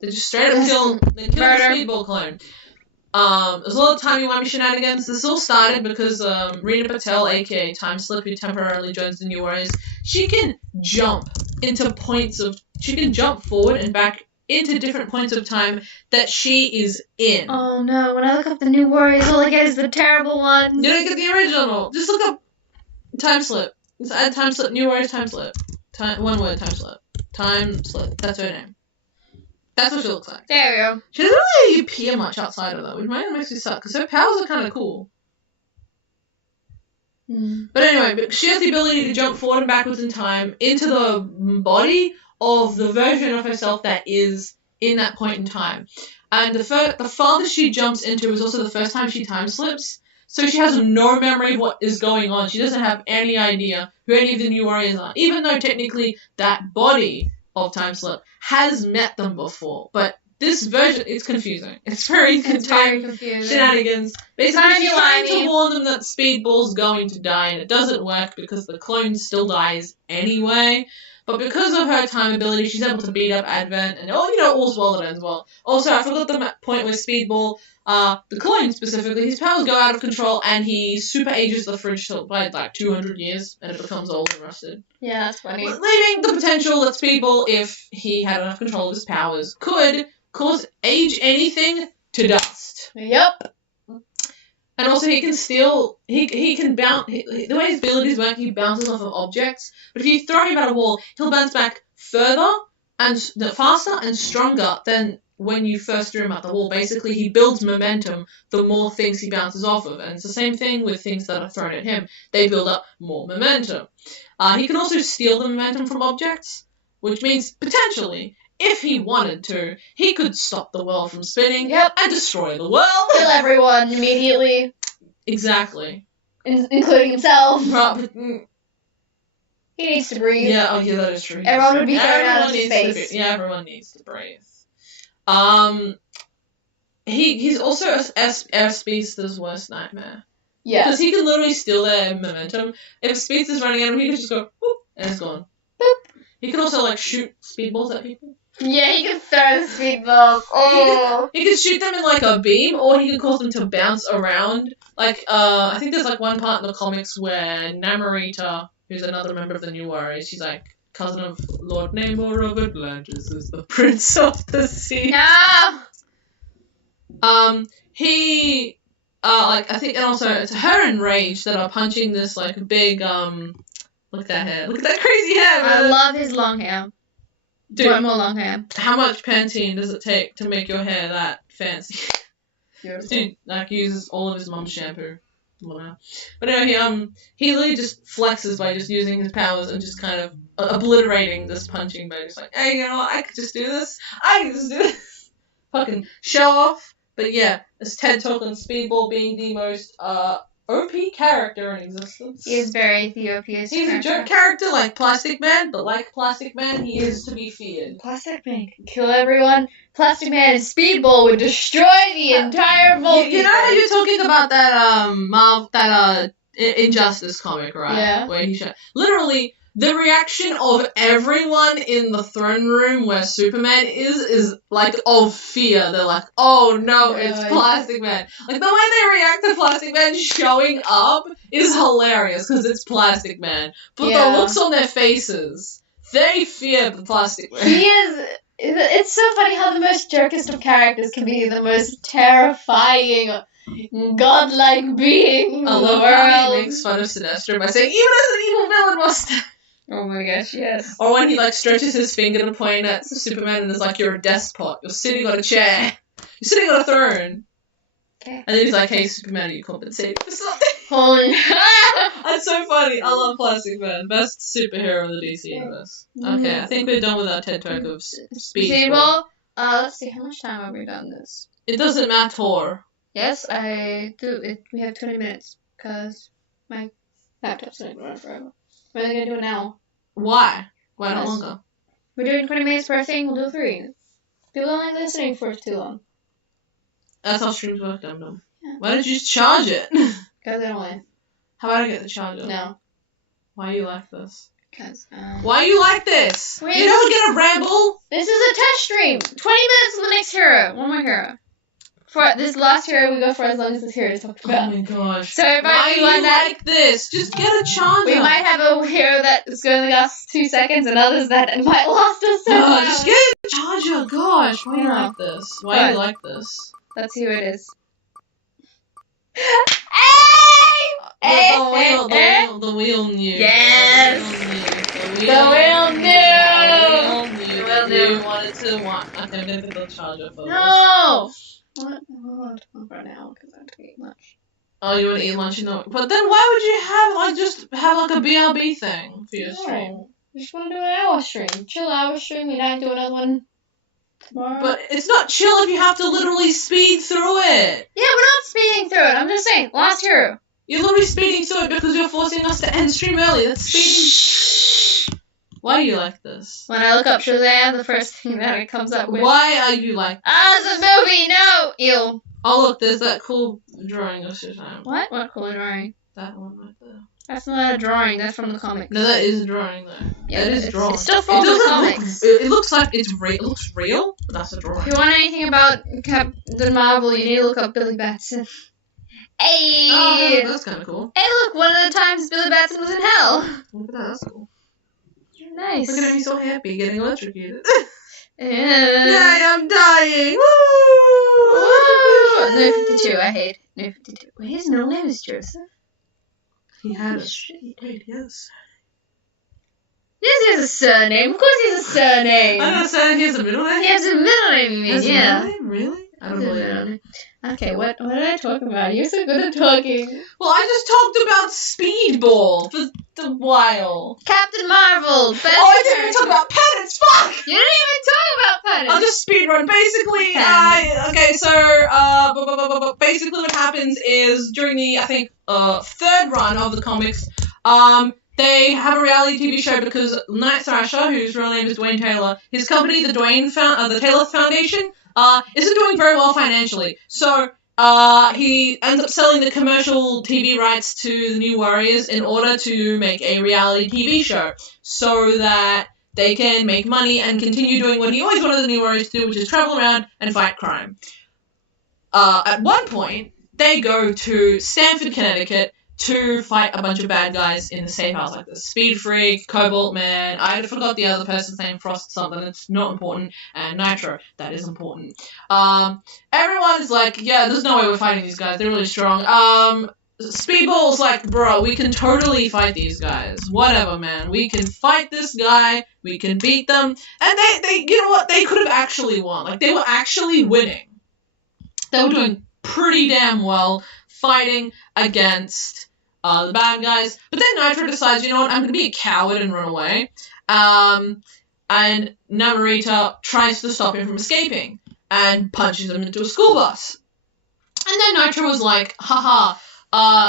They just straight up kill the Speedball clone. There's a lot of timey-wimey shenanigans. This all started because Rita Patel, aka Time-Slip, who temporarily joins the New Warriors, she can jump forward and back into different points of time that she is in. Oh no, when I look up the New Warriors, all I get is the terrible ones. You don't get the original. Just look up Time-Slip. Just add Time-Slip, New Warriors Time-Slip. One word, Time-Slip. Time-Slip. That's her name. That's what she looks like. There we go. She doesn't really appear much outside of that, which makes me suck, because her powers are kind of cool. But anyway, she has the ability to jump forward and backwards in time into the body of the version of herself that is in that point in time. And the farthest she jumps into is also the first time she time slips. So she has no memory of what is going on. She doesn't have any idea who any of the new warriors are, even though technically that body of time slip has met them before. But this version, it's confusing. It's very confusing. Shenanigans. Basically, she's trying to warn them that Speedball's going to die, and it doesn't work because the clone still dies anyway. But because of her time ability, she's able to beat up Advent, and all's well that ends well. Also, I forgot the point where Speedball, the clone specifically, his powers go out of control, and he super ages the fridge by like 200 years, and it becomes old and rusted. Yeah, that's funny. Leaving the potential that Speedball, if he had enough control of his powers, could age anything to dust. Yep. And also he can steal, he can bounce, the way his abilities work, he bounces off of objects, but if you throw him at a wall, he'll bounce back further and faster and stronger than when you first threw him at the wall. Basically, he builds momentum the more things he bounces off of, and it's the same thing with things that are thrown at him. They build up more momentum. He can also steal the momentum from objects, which means, potentially, if he wanted to, he could stop the world from spinning and destroy the world. Kill everyone immediately. Exactly. Including himself. He needs to breathe. Yeah, that is true. Everyone would be thrown out of space. Everyone needs to breathe. He's also Airspeedster's worst nightmare. Yeah. Because he can literally steal their momentum. If Speedster's running at him, he can just go, boop, and it's gone. Boop. He can also, shoot speedballs at people. Yeah, he can throw the speedballs. Oh. He can shoot them in, a beam, or he can cause them to bounce around. I think there's, one part in the comics where Namorita, who's another member of the New Warriors, she's, cousin of Lord Namor of Atlantis, is the Prince of the Sea. No! I think, and also, it's her and Rage that are punching this, big, look at that hair. Look at that crazy hair, man. I love his long hair. Dude, want more long hair. How much Pantene does it take to make your hair that fancy? Beautiful. Dude, uses all of his mom's shampoo. But anyway, he literally just flexes by just using his powers and just kind of obliterating this punching by just hey, I could just do this. I can just do this. Fucking show off. But yeah, this TED Talk on Speedball being the most, OP character in existence. He is very the OP's He's a joke character like Plastic Man, but like Plastic Man, he is to be feared. Plastic Man can kill everyone. Plastic Man and Speedball would destroy the entire multiverse. You know you're talking about that Injustice comic, right? Yeah. Where he literally the reaction of everyone in the throne room where Superman is of fear. They're like, oh no, it's Plastic Man. The way they react to Plastic Man showing up is hilarious because it's Plastic Man. But the looks on their faces, they fear the Plastic Man. He is. It's so funny how the most jokest of characters can be the most terrifying, godlike being in the world. How he makes fun of Sinestro by saying, even as an evil villain must. Oh my gosh, yes. Or when he stretches his finger to point at Superman and is you're a despot. You're sitting on a chair. You're sitting on a throne. Okay. And then he's hey, Superman, are you compensated for something? Oh no. That's so funny. I love Plastic Man. Best superhero in the DC universe. Okay, I think we're done with our TED Talk of Speedball. Let's see, how much time have we done this? It doesn't matter. Yes, I do. We have 20 minutes, because my laptop's not going to run forever. We're only going to do an hour. Why? Why not longer? We're doing 20 minutes per thing, we'll do 3. People don't like listening for too long. That's how streams work, dum-dum. Yeah. Why don't you just charge it? Because I don't want it. How about I get the charger? No. Why are you like this? Because, Why are you like this? You don't get a ramble! This is a test stream! 20 minutes of the next hero! One more hero. For this last hero, we go for as long as this hero is talked about. Oh my gosh. So why are you like this? Just get a charger. We might have a hero that is going to last 2 seconds and others that might last us 7 hours. Just get a charger. Gosh, why are you like this? Why are you like this? Let's see who it is. The wheel knew. Yes. The wheel knew. You wanted to watch. Okay, I'm gonna get the charger for this. No! What? Oh, right now, because I have to eat lunch. Oh, you want to eat lunch? You know. But then why would you have a BRB thing for your stream? I just want to do an hour stream. Chill hour stream. We might do another one tomorrow. But it's not chill if you have to literally speed through it. Yeah, we're not speeding through it. I'm just saying, Lost Hero. You're literally speeding through it because you're forcing us to end stream early. That's speeding. Why are you like this? When I look up Shazam, the first thing that it comes up with. Why are you like this? It's a movie. No, ew. Oh look, there's that cool drawing of Shazam. What? What cool drawing? That one right there. That's not a drawing. That's from the comics. No, that is a drawing though. Yeah, that is drawn. It's still from the comics. It looks like it's real. It looks real, but that's a drawing. If you want anything about Captain Marvel, you need to look up Billy Batson. Hey! Oh, that's kind of cool. Hey, look! One of the times Billy Batson was in hell. Look at that. That's cool. Nice. Look at me so happy getting electrocuted. Yeah. Yay, I'm dying! Woo! Woo! No 52. I hate No 52. Wait, his middle name is Joseph. He had a wait, yes. Yes, he has a surname. Of course, he has a surname. I know, surname. He has a middle name. He has a middle name. You mean? Yeah. Middle name? Really? I don't believe it. Okay, what did I talk about? You're so good at talking. Well, I just talked about Speedball for the while. Captain Marvel. Best I didn't even talk about Penance. Fuck. You didn't even talk about Penance. I'll just speedrun. Basically, basically what happens is during the, I think, third run of the comics, they have a reality TV show because Night Thrasher, whose real name is Dwayne Taylor, his company, the Taylor Foundation, isn't doing very well financially. So, he ends up selling the commercial TV rights to the New Warriors in order to make a reality TV show so that they can make money and continue doing what he always wanted the New Warriors to do, which is travel around and fight crime. At one point, they go to Stamford, Connecticut, to fight a bunch of bad guys in the safe house, like the Speed Freak, Cobalt Man, I forgot the other person's name, Frost something, it's not important, and Nitro, that is important. Everyone is like, yeah, there's no way we're fighting these guys, they're really strong. Speedball's like, bro, we can totally fight these guys, whatever, man, we can fight this guy, we can beat them, and they you know what, they could have actually won, like, they were actually winning. They were doing pretty damn well fighting against the bad guys. But then Nitro decides, you know what, I'm going to be a coward and run away. And Namorita tries to stop him from escaping and punches him into a school bus. And then Nitro was like, haha,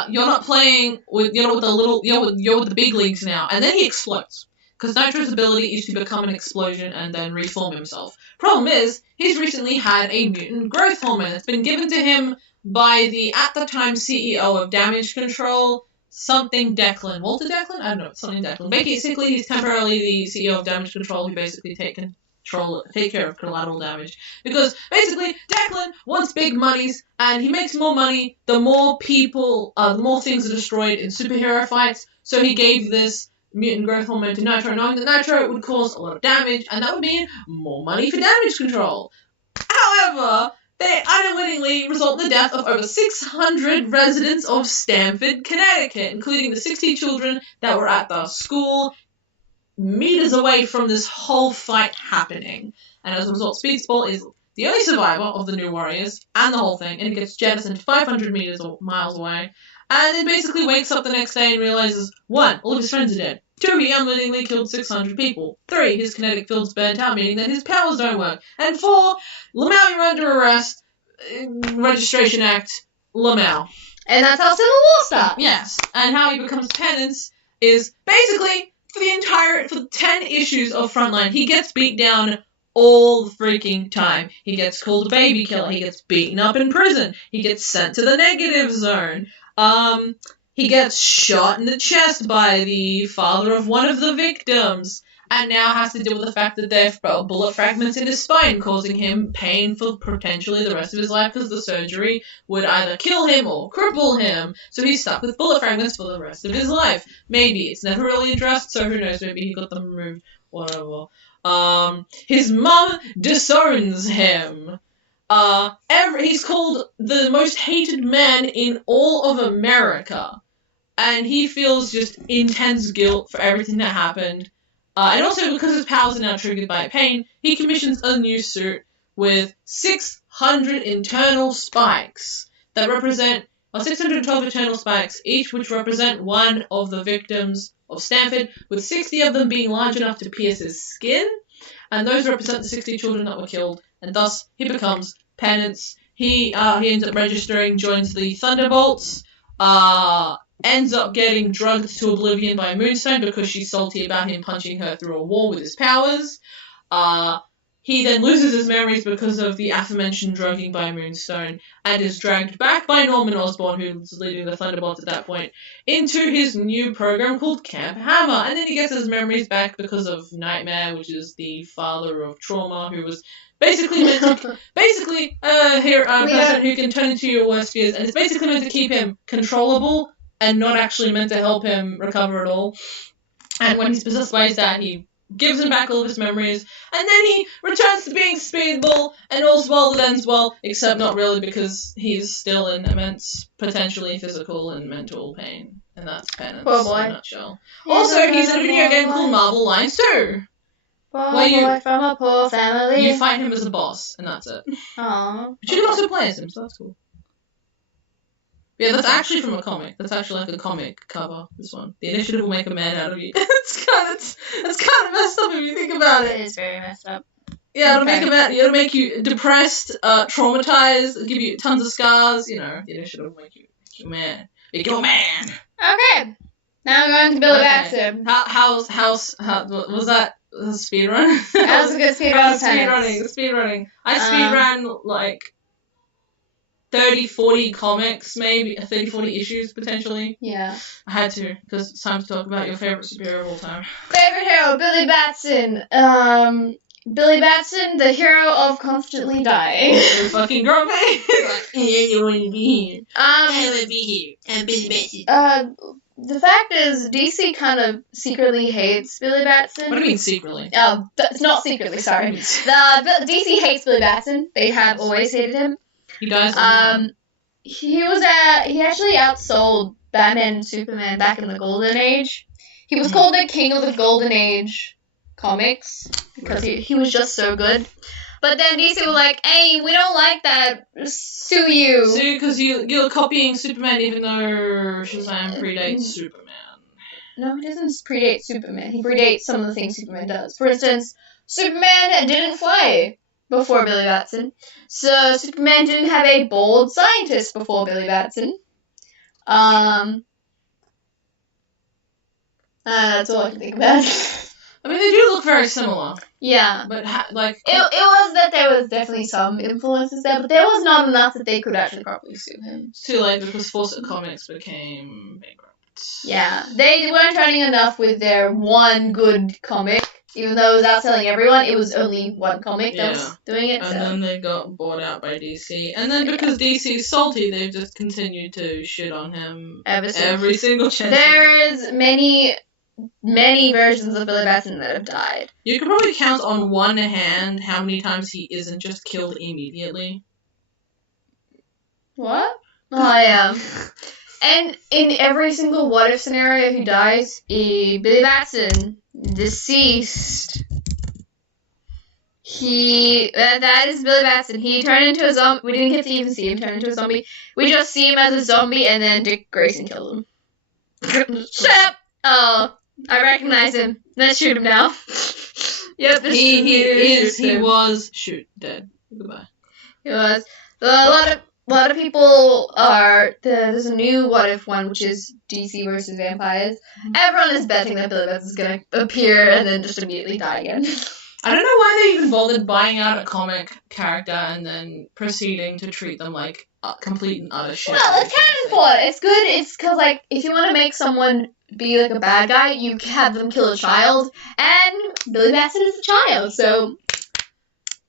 you're not playing with, with the little, you're with the big leagues now. And then he explodes. Because Nitro's ability is to become an explosion and then reform himself. Problem is, he's recently had a mutant growth hormone that's been given to him by the, at the time, CEO of Damage Control, something Declan. Walter Declan? I don't know, something Declan. Basically, he's temporarily the CEO of Damage Control who basically take care of collateral damage. Because, basically, Declan wants big monies, and he makes more money the more people, the more things are destroyed in superhero fights, so he gave this mutant growth hormone to Nitro, knowing that Nitro would cause a lot of damage, and that would mean more money for Damage Control. However, they unwittingly result in the death of over 600 residents of Stamford, Connecticut, including the 60 children that were at the school meters away from this whole fight happening. And as a result, Speedball is the only survivor of the New Warriors and the whole thing, and he gets jettisoned 500 meters or miles away, and then basically wakes up the next day and realizes, 1, all of his friends are dead. 2, he unwittingly killed 600 people. 3, his kinetic field's burnt out, meaning that his powers don't work. And 4, Lamau, you're under arrest. Registration Act, Lamau. And that's how Civil War starts. Yes. And how he becomes Penance is basically, for 10 issues of Frontline, he gets beat down all the freaking time. He gets called a baby killer. He gets beaten up in prison. He gets sent to the negative zone. He gets shot in the chest by the father of one of the victims, and now has to deal with the fact that there are bullet fragments in his spine, causing him pain for potentially the rest of his life, because the surgery would either kill him or cripple him, so he's stuck with bullet fragments for the rest of his life. Maybe. It's never really addressed, so who knows, maybe he got them removed, whatever. His mum disowns him. He's called the most hated man in all of America. And he feels just intense guilt for everything that happened. And also, because his powers are now triggered by pain, he commissions a new suit with 600 internal spikes that represent, 612 internal spikes, each which represent one of the victims of Stanford, with 60 of them being large enough to pierce his skin, and those represent the 60 children that were killed, and thus he becomes Penance. He ends up registering, joins the Thunderbolts, ends up getting drugged to oblivion by Moonstone because she's salty about him punching her through a wall with his powers. He then loses his memories because of the aforementioned drugging by Moonstone and is dragged back by Norman Osborn, who's leading the Thunderbolts at that point, into his new program called Camp Hammer. And then he gets his memories back because of Nightmare, which is the father of Trauma, who was basically meant to, person who can turn into your worst fears, and it's basically meant to keep him controllable and not actually meant to help him recover at all. And when he's possessed by his dad, he gives him back all of his memories, and then he returns to being Speedball, and all's well that ends well, except not really, because he's still in immense, potentially physical and mental pain. And that's Penance Poor boy. in a nutshell. Also, he's in a video game called Marvel Lines 2. Poor boy from a poor family. You fight him as a boss, and that's it. Aww. But you can also play as him, so that's cool. Yeah, that's actually from a comic. That's actually like a comic cover, this one. The Initiative will make a man out of you. It's kind of messed up if you think about it. It is very messed up. Yeah, it'll make you depressed, traumatized, give you tons of scars, you know. The Initiative will make you a man. Make you a man! Okay. Now we're going to Billy Batson. How was that a speedrun? That was a good speedrun. Speedrunning. I speedran, like, 30, 40 comics, maybe 30, 40 issues, potentially. Yeah. I had to, because it's time to talk about your favorite superhero of all time. Favorite hero, Billy Batson. Billy Batson, the hero of constantly dying. He's fucking grumpy. You want to be here. I want to be here. I'm Billy Batson. The fact is, DC kind of secretly hates Billy Batson. What do you mean secretly? It's not secretly, sorry. DC hates Billy Batson. They have always hated him. He does. He actually outsold Batman and Superman back in the Golden Age. He was called the King of the Golden Age comics because he was just so good. But then DC were like, hey, we don't like that. Sue you. Sue, because you're copying Superman even though Shazam predates Superman. No, he doesn't predate Superman. He predates some of the things Superman does. For instance, Superman didn't fly before Billy Batson. So Superman didn't have a bald scientist before Billy Batson. That's all I can think about. I mean, they do look very similar. Yeah. But, it was that there was definitely some influences there, but there was not enough that they could actually properly sue him. It's too late because Fawcett Comics became bankrupt. Yeah. They weren't earning enough with their one good comic. Even though it was outselling everyone, it was only one comic that was doing it. And then they got bought out by DC. And then because DC's salty, they've just continued to shit on him every single chance. There is many versions of Billy Batson that have died. You could probably count on one hand how many times he isn't just killed immediately. What? Oh, yeah. And in every single what-if scenario he dies, Billy Batson, deceased. That is Billy Batson. He turned into a zombie. We didn't get to even see him turn into a zombie. We just see him as a zombie, and then Dick Grayson killed him. Shut up! Oh, I recognize him. Let's shoot him now. Yep, he was dead. Goodbye. He was. A lot of people are. There's a new What If one, which is DC versus vampires. Everyone is betting that Billy Batson is gonna appear and then just immediately die again. I don't know why they even bothered buying out a comic character and then proceeding to treat them like complete and utter shit. Well, it's canon for it. It's good. It's because, like, if you want to make someone be, like, a bad guy, you have them kill a child, and Billy Batson is a child, so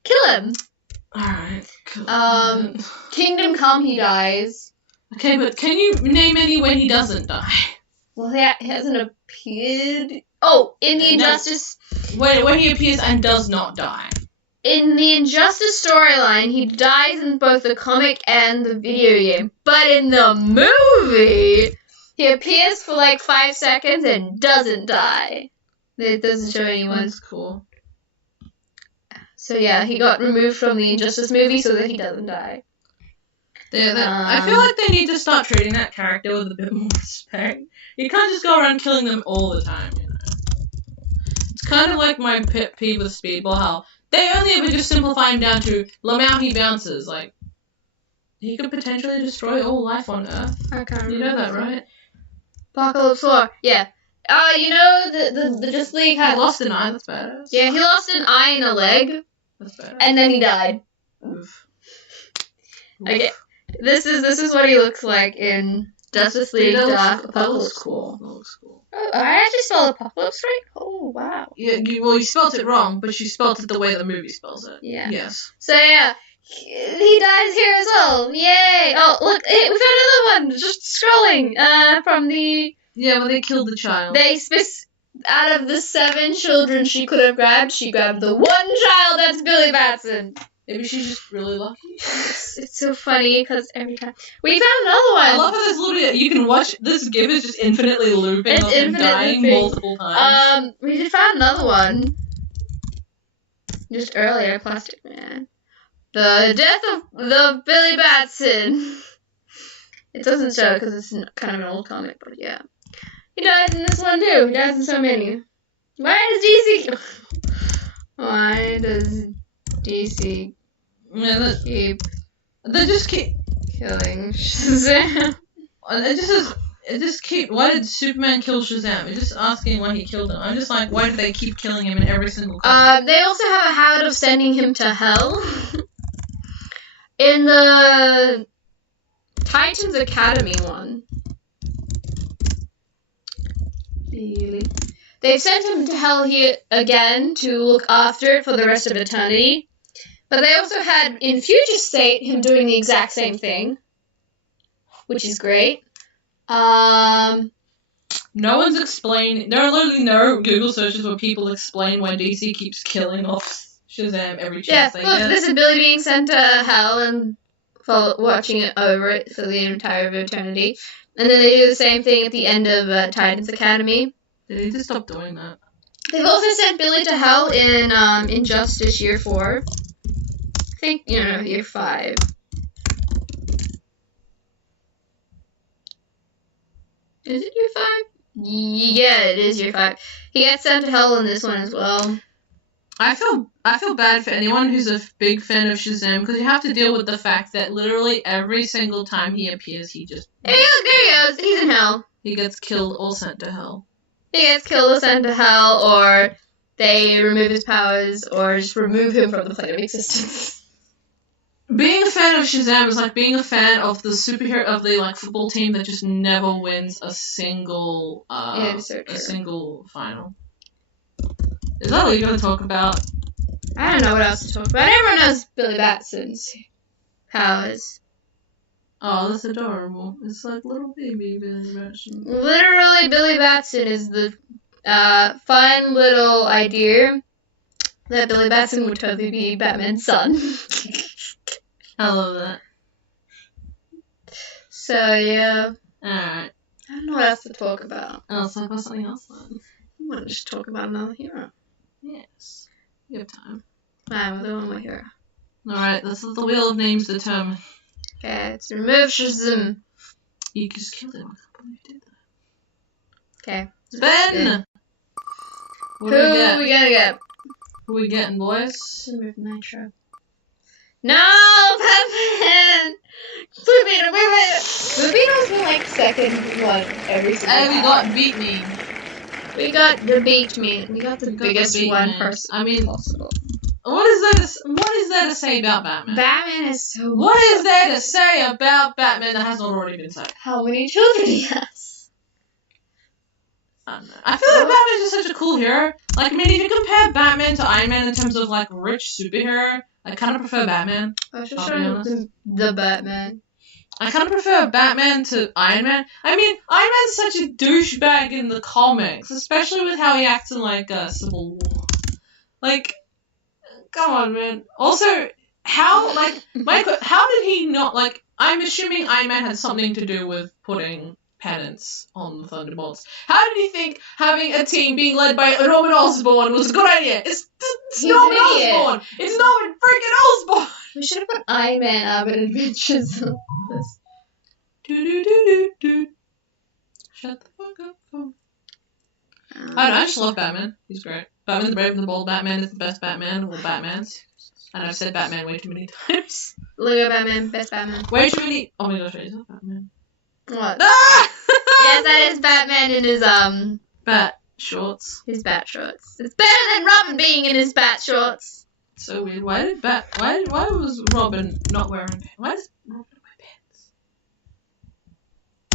kill him. Alright, cool. Kingdom Come, he dies. Okay, but can you name any way he doesn't die? Well, he hasn't appeared. Oh, in the Injustice. Wait, when he appears and does not die. In the Injustice storyline, he dies in both the comic and the video game. But in the movie, he appears for like 5 seconds and doesn't die. It doesn't show anyone. That's cool. So yeah, he got removed from the Injustice movie so that he doesn't die. I feel like they need to start treating that character with a bit more respect. You can't just go around killing them all the time, you know. It's kind of like my pet peeve with Speedball, how they only ever just simplify him down to Lamau he bounces. Like, he could potentially destroy all life on Earth. I can't remember. You know that, right? Apocalypse War, yeah. You know, the Justice League had... He lost an eye, that's badass. Yeah, he lost an eye and a leg. That's badass. And then he died. Oof. Okay, this is what he looks like in Justice League Dark That looks Apocalypse. cool. That looks cool. Oh, I actually spelled Apocalypse right? Oh, wow. Yeah, you spelled it wrong, but you spelled it the way the movie spells it. Yeah. Yes. So yeah, he dies here as well. Yay! Oh, look, we found another one. Just scrolling. From the... Yeah, when they killed the child. Out of the 7 children she could have grabbed, she grabbed the one child that's Billy Batson. Maybe she's just really lucky. It's so funny because every time we found another one. I love how there's literally you can watch this GIF is just infinitely looping of him dying multiple times. We just found another one just earlier. Plastic Man. The death of the Billy Batson. It doesn't show because it's kind of an old comic, but yeah, he dies in this one too. He dies in so many. Why does DC They just keep killing Shazam? Why did Superman kill Shazam? It's just asking why he killed him. I'm just like, why do they keep killing him in every single comic? They also have a habit of sending him to hell. In the Titans Academy one, they've sent him to hell here again to look after it for the rest of eternity. But they also had, in Future State, him doing the exact same thing, which is great. No one's explaining. There are literally no Google searches where people explain why DC keeps killing off Shazam every chance they get. This is Billy being sent to hell and watching it over it for the entire eternity. And then they do the same thing at the end of Titans Academy. They need to stop doing that. They've also sent Billy to hell in Injustice Year 4. I think, Year 5. Is it Year 5? Yeah, it is Year 5. He gets sent to hell in this one as well. I feel bad for anyone who's a big fan of Shazam because you have to deal with the fact that literally every single time he appears, he just... Hey, look, there he goes. He's in hell. He gets killed or sent to hell. He gets killed or sent to hell, or they remove his powers, or just remove him from the plane of existence. Being a fan of Shazam is like being a fan of the superhero of the football team that just never wins a single single final. Is that what you're gonna talk about? I don't know what else to talk about. Everyone knows Billy Batson's powers. Oh, that's adorable. It's like little baby Billy Batson. Literally, Billy Batson is the fun little idea that Billy Batson would totally be Batman's son. I love that. So, yeah. Alright. I don't know what else to talk about. Let's talk about something else then. I want to just talk about another hero. Yes. You have time. Fine, we'll do one more hero. Alright, this is the wheel of names determined. Okay, let's remove Shazam. You just killed him. I can't believe you did that. Okay. Ben! Who are we gonna get? Who we getting, boys? Remove Nitro. No, Batman! Blue Beetle, wait. Blue Beetle's been second one every single time. And we got Beat Me. We got the Beat Me. We got the biggest one person possible. What is there to say about Batman? Batman is so... What is there to say about Batman that has not already been said? How many children he has. I don't know. I feel like Batman is just such a cool hero. If you compare Batman to Iron Man in terms of, rich superhero, I kind of prefer Batman. I was just showing the Batman. I kind of prefer Batman to Iron Man. I mean, Iron Man's such a douchebag in the comics, especially with how he acts in, Civil War. Come on, man. Also, how did he not, I'm assuming Iron Man had something to do with putting penance on the Thunderbolts. How did you think having a team being led by Norman Osborn was a good idea? It's Norman Osborn! It's Norman freaking Osborn! We should have put Iron Man Abbott Adventures on this. Do. Shut the fuck up. I just love Batman. He's great. Batman the Brave and the Bold. Batman is the best Batman of all Batmans. And I've said Batman way too many times. Lego Batman, best Batman. Way too many. Oh my gosh, is that Batman? What? Ah! Yes, that is Batman in his bat shorts. His bat shorts. It's better than Robin being in his bat shorts. So weird. Why was Robin not wearing pants? Why does Robin wear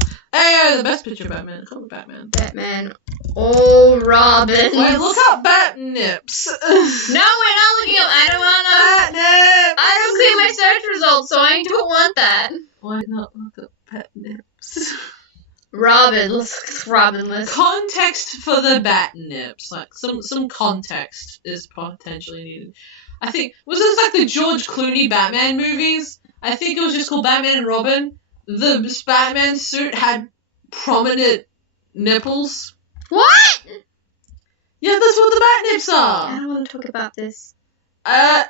pants? Hey, the best picture of Batman. Call it Batman. Batman. Oh, Robin. Wait, look up bat nips. No, we're not looking up. I don't want bat nips. I don't see my search results, so I don't want that. Why not look up bat nips? Robin. Let's Robin-less. Context for the bat nips. Like some context is potentially needed. I think was this like the George Clooney Batman movies? I think it was just called Batman and Robin. The Batman suit had prominent nipples. What? Yeah, that's what the bat nips are. I don't want to talk about this. Yeah,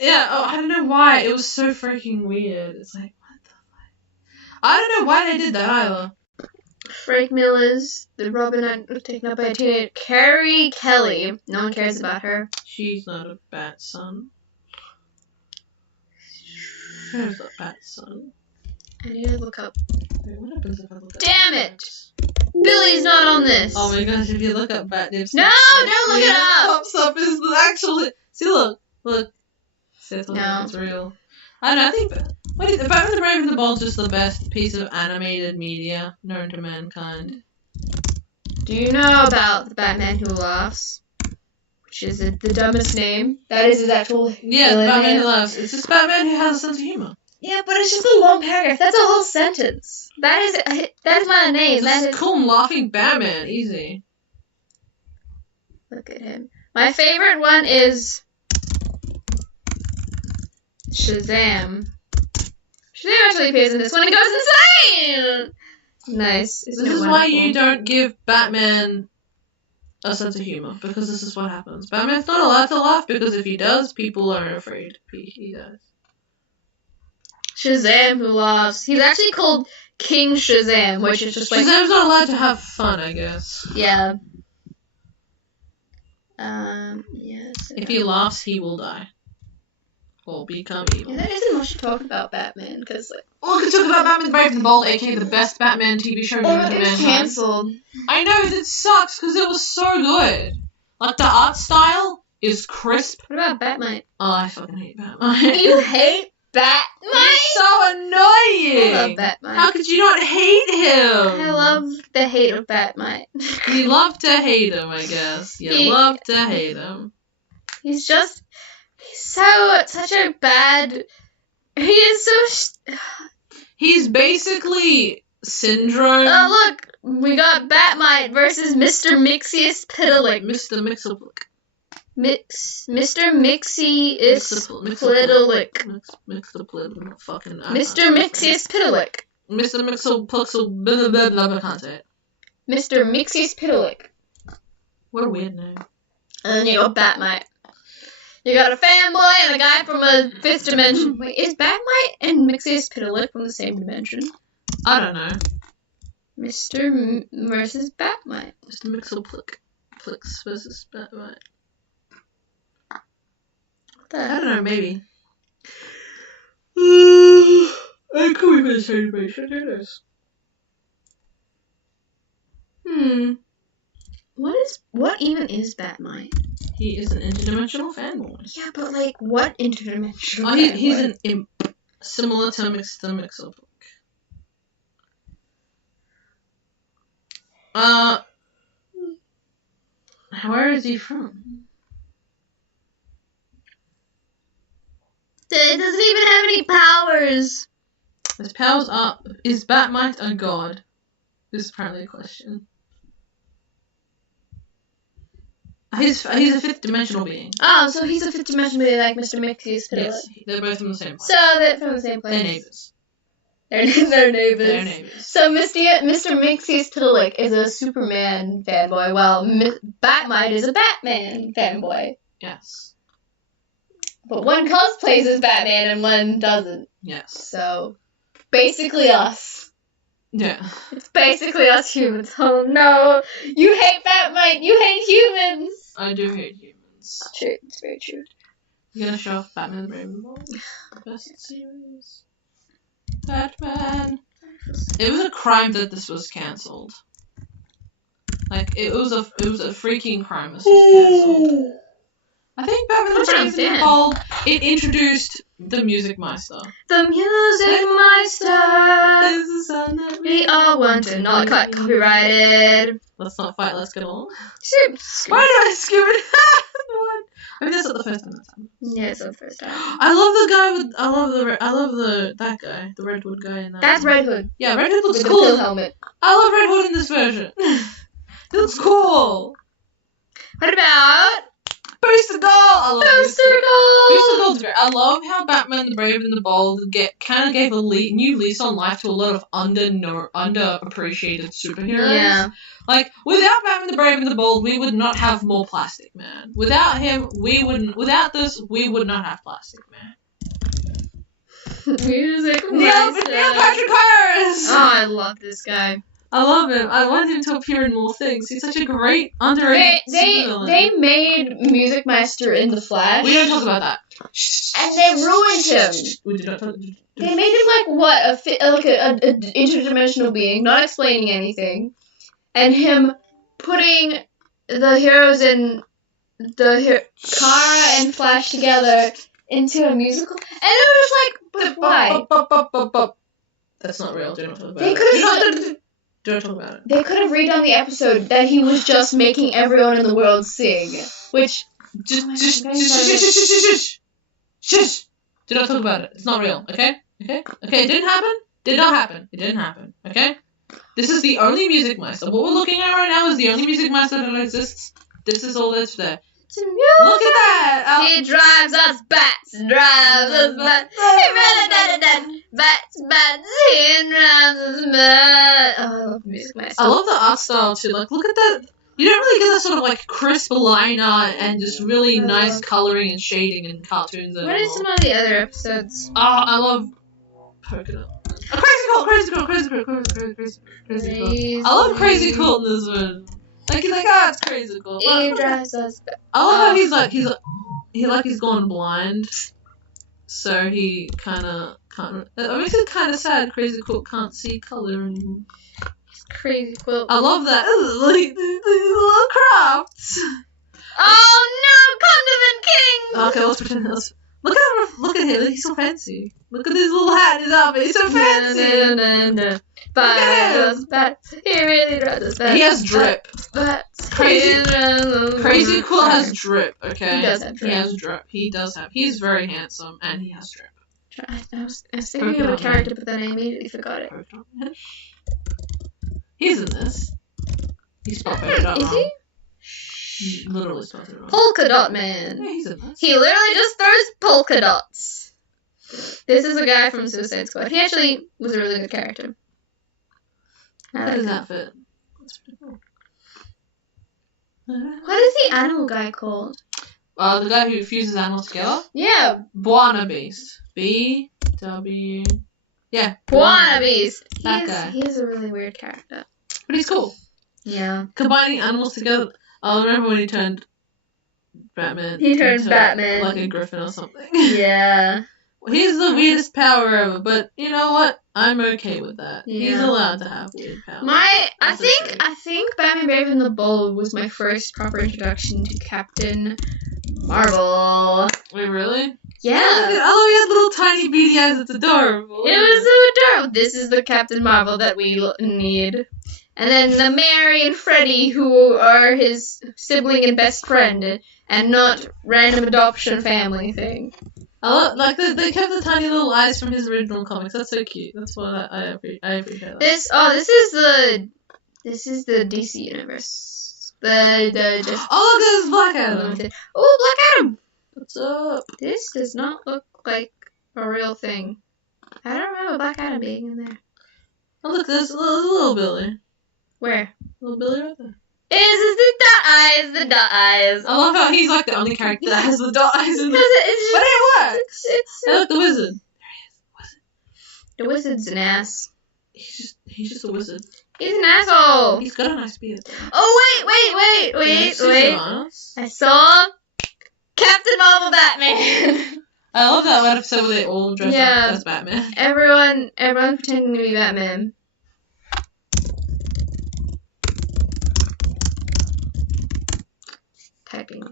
I don't know why. It was so freaking weird. It's like, what the fuck? I don't know why they did that either. Frank Miller's The Robin was taken up by a teenager, Carrie Kelly. No one cares about her. She's not a Batson. Where's the Batson? I need to look up. Wait, what happens if I look up? Damn it! Billy's not on this. Oh my gosh, if you look up bat nips. No, don't look it up! What pops up is the actual. See, look. See, No. It's real. I don't know, I think. The Batman the Brave and the Bold is just the best piece of animated media known to mankind. Do you know about the Batman Who Laughs? Which is the dumbest name. That is his actual Yeah, the Batman Who Laughs. It's just Batman who has a sense of humor. Yeah, but it's just a long paragraph. That's a whole sentence. That is my name. That is cool, laughing Batman. Easy. Look at him. My favorite one is Shazam. Shazam actually appears in this one and goes insane! Nice. This is why you don't give Batman a sense of humor, because this is what happens. Batman's not allowed to laugh, because if he does, people are afraid he does. Shazam Who Laughs. He's actually called King Shazam, which is just like... Shazam's not allowed to have fun, I guess. Yeah. Yes. If he laughs, he will die. Or become evil. Yeah, that isn't much to talk about Batman, because, like... Well, we could talk about Batman the Brave and the Bold, aka the best Batman TV show known to mankind. cancelled. I know, that sucks, because it was so good. Like, the art style is crisp. What about Batmite? Oh, I fucking hate Batman. You hate Batmite? He's so annoying! I love Batmite. How could you not hate him? I love the hate of Batmite. You love to hate him, I guess. You love to hate him. He's such a bad... He is so... He's basically Syndrome. Oh, look! We got Batmite versus Mr. Mixius Pitalik. Mr. Mixelplick. Mr. Mixius Pitalik. Mixelplick. Fucking... Mr. Mixius Pitalik. Mr. Mixelplick. Blah, blah, blah, blah, I can't say it. Mr. Mixius Pitalik. What a weird name. And then you got Batmite. You got a fanboy and a guy from a fifth dimension. Wait, is Batmite and Mixius Pitalik from the same dimension? I don't know. Mr. versus Batmite. Mr. Mixelplick. Plicks versus Batmite. I don't know, maybe. It could be the same animation, who knows? What even is Batmite? He is an interdimensional fanboy. Yeah, but like, what interdimensional? Oh, he's an imp, similar to Mixelplick. Where is he from? It doesn't even have any powers. His powers are... Is Batmite a god? This is apparently a question. He's a fifth dimensional being. Oh, so he's a fifth dimensional being like Mr. Mixius Pitalik. Yes, they're both from the same place. So they're from the same place. They're neighbors. They're neighbors. They're neighbors. So Mr. Minxie's Piddleick is a Superman fanboy, while Batmite is a Batman fanboy. Yes. But one cosplays as Batman and one doesn't. Yes. So, basically us. Yeah. It's basically us humans. Oh no! You hate Batmite! You hate humans! I do hate humans. True, it's very true. You gonna show off Batman the Brave and the Bold? Best series. Batman. It was a crime that this was cancelled. Like, it was a freaking crime this was cancelled. I think Batman the Brave and the Bold, it introduced the Music Meister. The Music Meister! Is the sound that We all want to not cut copyrighted. Let's not fight, let's get along. Scoop. Why did I scoop it? I mean, that's not the first time that's happened. Yeah, it's not the first time. I love that guy, the Redwood guy in that. That's Red Hood. Yeah, Red Hood looks With cool. the pill helmet. I love Red Hood in this version. He looks cool. What about Booster Gold? I love Booster Booster Gold? Gold's great. I love how Batman the Brave and the Bold kind of gave a new lease on life to a lot of underappreciated superheroes. Yeah. Like, without Batman the Brave and the Bold, we would not have more Plastic Man. Without him, without this, we would not have Plastic Man. Music Neil Patrick Harris! Oh, I love this guy. I love him. I want him to appear in more things. He's such a great, underrated supervillain. They made Music Meister in The Flash. We don't talk about that. And they ruined him. We did not talk. They made him like what? An interdimensional being, not explaining anything. And him putting the heroes in Kara and Flash together into a musical. And it was just like, but why? That's not real. Do not talk about They it. could Don't talk about it. They could have redone the episode that he was just making everyone in the world sing, which Shush. Do not talk about it. It's not real. Okay. It didn't happen. Did not happen. It didn't happen. Okay. This is the only Music Meister. What we're looking at right now is the only Music Meister that exists. This is all that's there. Look at that! He drives us bats, drives us bats. Bats, he drives us bats. Oh, I love Music Meister. I love the art style too. Like, look at that. You don't really get that sort of like crisp line art and just really nice coloring and shading in cartoons anymore. What are some of the other episodes? Oh, I love Polka Dot. Crazy Cool. I love Crazy Cool in this one. Like, he's like, it's Crazy Cool. He drives us bats. I love how he's gone blind, so he kind of can't. It makes it kind of sad. Crazy Cool can't see color anymore. Crazy Quilt. I love that. Like these little crafts. Oh no, Condiment King! Okay, let's pretend. Look at him. He's so fancy. Look at his little hat and his outfit. He's so fancy. Bats. He really drives us bats. He has drip. Bats. Crazy Cool has drip. Okay. He does have drip. He has drip. He does have. He's very handsome and he has drip. I was thinking of a character, but then I immediately forgot it. He's in this. He's spelled it out Is wrong. he? Literally spelled it wrong. Polka Dot Man. Yeah, he's in this. He literally just throws polka dots. This is a guy from Suicide Squad. He actually was a really good character. I like His him. outfit. That's pretty cool. What is the animal guy called? The guy who fuses animals together? Yeah, Buana Beast. B-W... Yeah. Buana Beast. That guy. He is a really weird character. But he's cool. Yeah. Combining animals together. I remember when he turned Batman. He turned into, Batman. like a griffin or something. Yeah. He's the weirdest power ever, but you know what? I'm okay with that. Yeah. He's allowed to have weird powers. I think Batman Brave and the Bold was my first proper introduction to Captain Marvel. Wait, really? Yeah. Oh, he had little tiny beady eyes. It's adorable. It was so adorable. This is the Captain Marvel that we need. And then the Mary and Freddy, who are his sibling and best friend, and not random adoption family thing. I love, like, they kept the tiny little eyes from his original comics. That's so cute. That's what I appreciate that. This is the DC universe. Oh, look at his Black Adam. Oh, Black Adam. What's up? This does not look like a real thing. I don't remember Black Adam being in there. Oh, look, there's a little Billy. Where? Little Billy right there. Is the dot eyes, the dot eyes. I love how he's like the only character that has the dot eyes in the... It's But it works! It's Look, the wizard. the wizard's an ass. He's just a wizard. He's an asshole. He's got a nice beard. Oh, wait. I saw Captain Marvel Batman. I love that one episode where they all dress up as Batman. Everyone pretending to be Batman. Typing.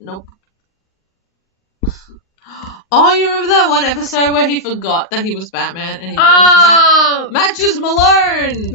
Nope. Oh, you remember that one episode where he forgot that he was Batman and he Matches Malone.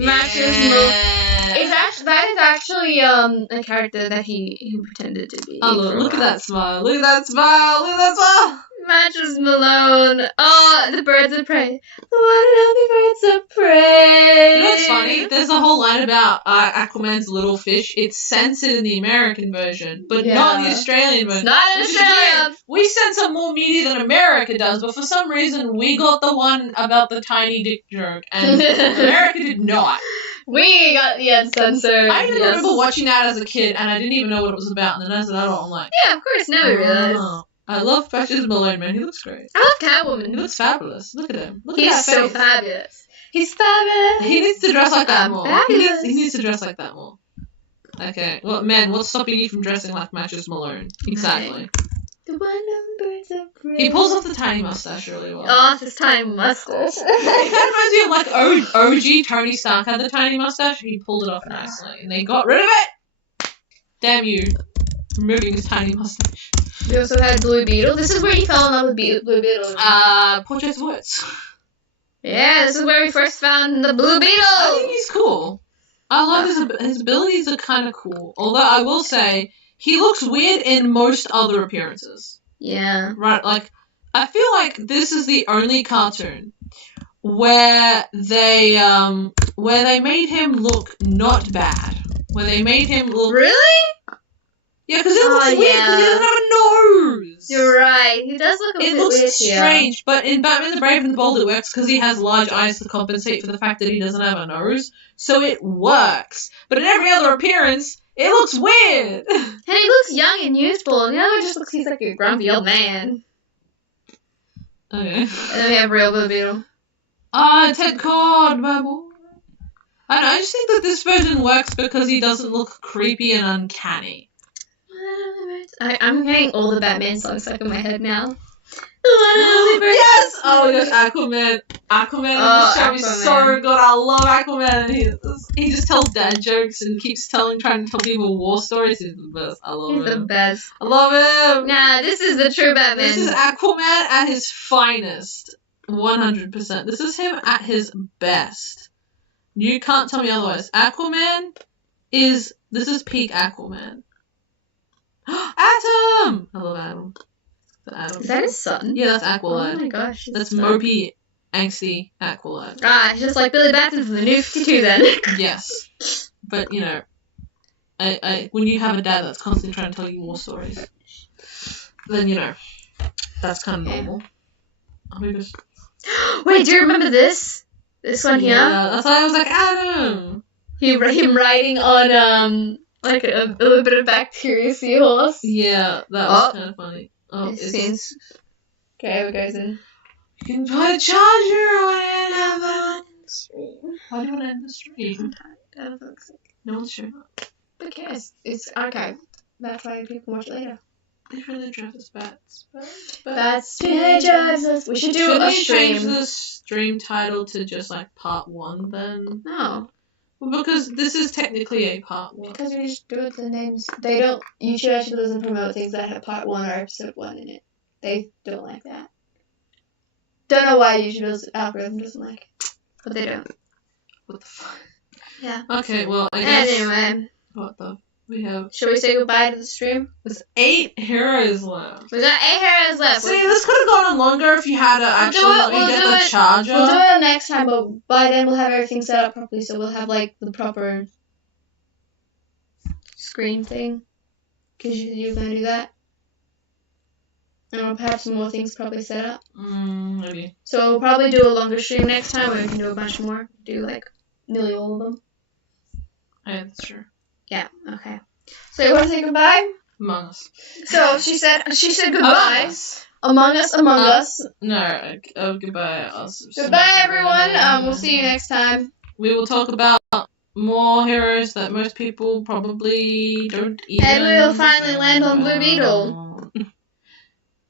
That is actually a character that he pretended to be. Oh, look at that smile! Look at that smile! Look at that smile! Matches Malone. Oh, the birds of prey. The one and only birds of prey. You know what's funny? There's a whole line about Aquaman's little fish. It's censored in the American version, but not in the Australian version. Not in Australia. We censor more media than America does, but for some reason we got the one about the tiny dick joke, and America did not. We got the uncensored. I remember watching that as a kid, and I didn't even know what it was about, and then as an adult, I'm like... Yeah, of course, now we realize. I love Matches Malone, man. He looks great. I love Catwoman. He looks fabulous. Look at him. He's so fabulous. He's fabulous. He needs to dress like that more. Fabulous. He needs to dress like that more. Okay. Well, man, what's stopping you from dressing like Matches Malone? Exactly. The one of the birds of prey. He pulls off the tiny mustache really well. Oh, it's his tiny mustache. It kind of reminds me of like OG Tony Stark had the tiny mustache. He pulled it off nicely, and they got rid of it. Damn you, removing his tiny mustache. We also had Blue Beetle. This is where you fell in love with Blue Beetle. Portraits of Words. Yeah, this is where we first found the Blue Beetle. I think he's cool. I love his abilities are kind of cool. Although I will say he looks weird in most other appearances. Yeah. Right, like I feel like this is the only cartoon where they made him look not bad. Where they made him look really. Yeah, because it looks weird because he doesn't have a nose. You're right. He does look a bit weird. It looks strange, but in Batman the Brave and the Bold it works because he has large eyes to compensate for the fact that he doesn't have a nose. So it works. But in every other appearance, it looks weird. And he looks young and youthful, and the other one just looks like a grumpy old man. Okay. And then we have real Blue Beetle. Ted Cord, my boy. I don't know, I just think that this version works because he doesn't look creepy and uncanny. I'm getting all the Batman songs stuck in my head now. Yes! Oh my gosh, Aquaman. Aquaman in this show is so good. I love Aquaman. And he just tells dad jokes and keeps trying to tell people war stories. He's the best. I love him. He's the best. I love him. Nah, this is the true Batman. This is Aquaman at his finest. 100%. This is him at his best. You can't tell me otherwise. Aquaman is... This is peak Aquaman. Atom! I love Atom. Is that his son? Yeah, that's Aqualad. Oh my gosh. That's mopey, angsty Aqualad. Ah, just like Billy Batson from the New 52 then. Yes. But, you know, when you have a dad that's constantly trying to tell you war stories, then, you know, that's kind of normal. Wait, do you remember this? This one here? Yeah, that's why I was like, Adam! Him riding on, like a little bit of bacteria seahorse. Yeah, that was kind of funny. Oh, it's... Okay, what goes in? You can put a charger on it and have it on the stream. Why do you want to end the stream? I don't think so. No one's sure. Who cares? It's archived. That's why people can watch it later. It really drives us bats. Bats really drives us. We should do a stream. Should we change the stream title to just like part 1 then? No. Well, because this is technically a part 1. Because we just do it to the names. They don't. YouTube actually doesn't promote things that have part 1 or episode 1 in it. They don't like that. Don't know why YouTube's algorithm doesn't like it, but they don't. What the fuck? Yeah. Okay, well, I guess. Anyway. What the? We have. Should we say goodbye to the stream? There's 8 heroes left. We got 8 heroes left. See, this could have gone on longer if you had to actually let me get the charger. We'll do it next time, but by then we'll have everything set up properly, so we'll have, like, the proper screen thing. Because you're going to do that. And we'll have some more things probably set up. Maybe. So we'll probably do a longer stream next time where we can do a bunch more. Do like nearly all of them. Yeah, that's true. Yeah, okay. So you want to say goodbye? Among Us. So she said goodbye. Among Us. No, goodbye us. Goodbye everyone. We'll see you next time. We will talk about more heroes that most people probably don't even. And we will finally land on Blue Beetle.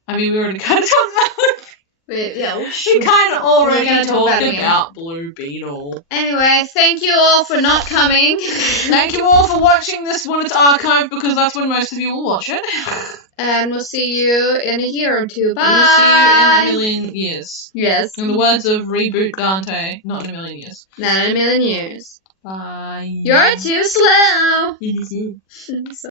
I mean, we already kind of talked about it. We kind of already talked about Blue Beetle. Anyway, thank you all for not coming. Thank you all for watching this when it's archived, because that's when most of you will watch it. And we'll see you in a year or two. Bye! We'll see you in a million years. Yes. In the words of Reboot Dante, not in a million years. Not in a million years. Bye. You're too slow!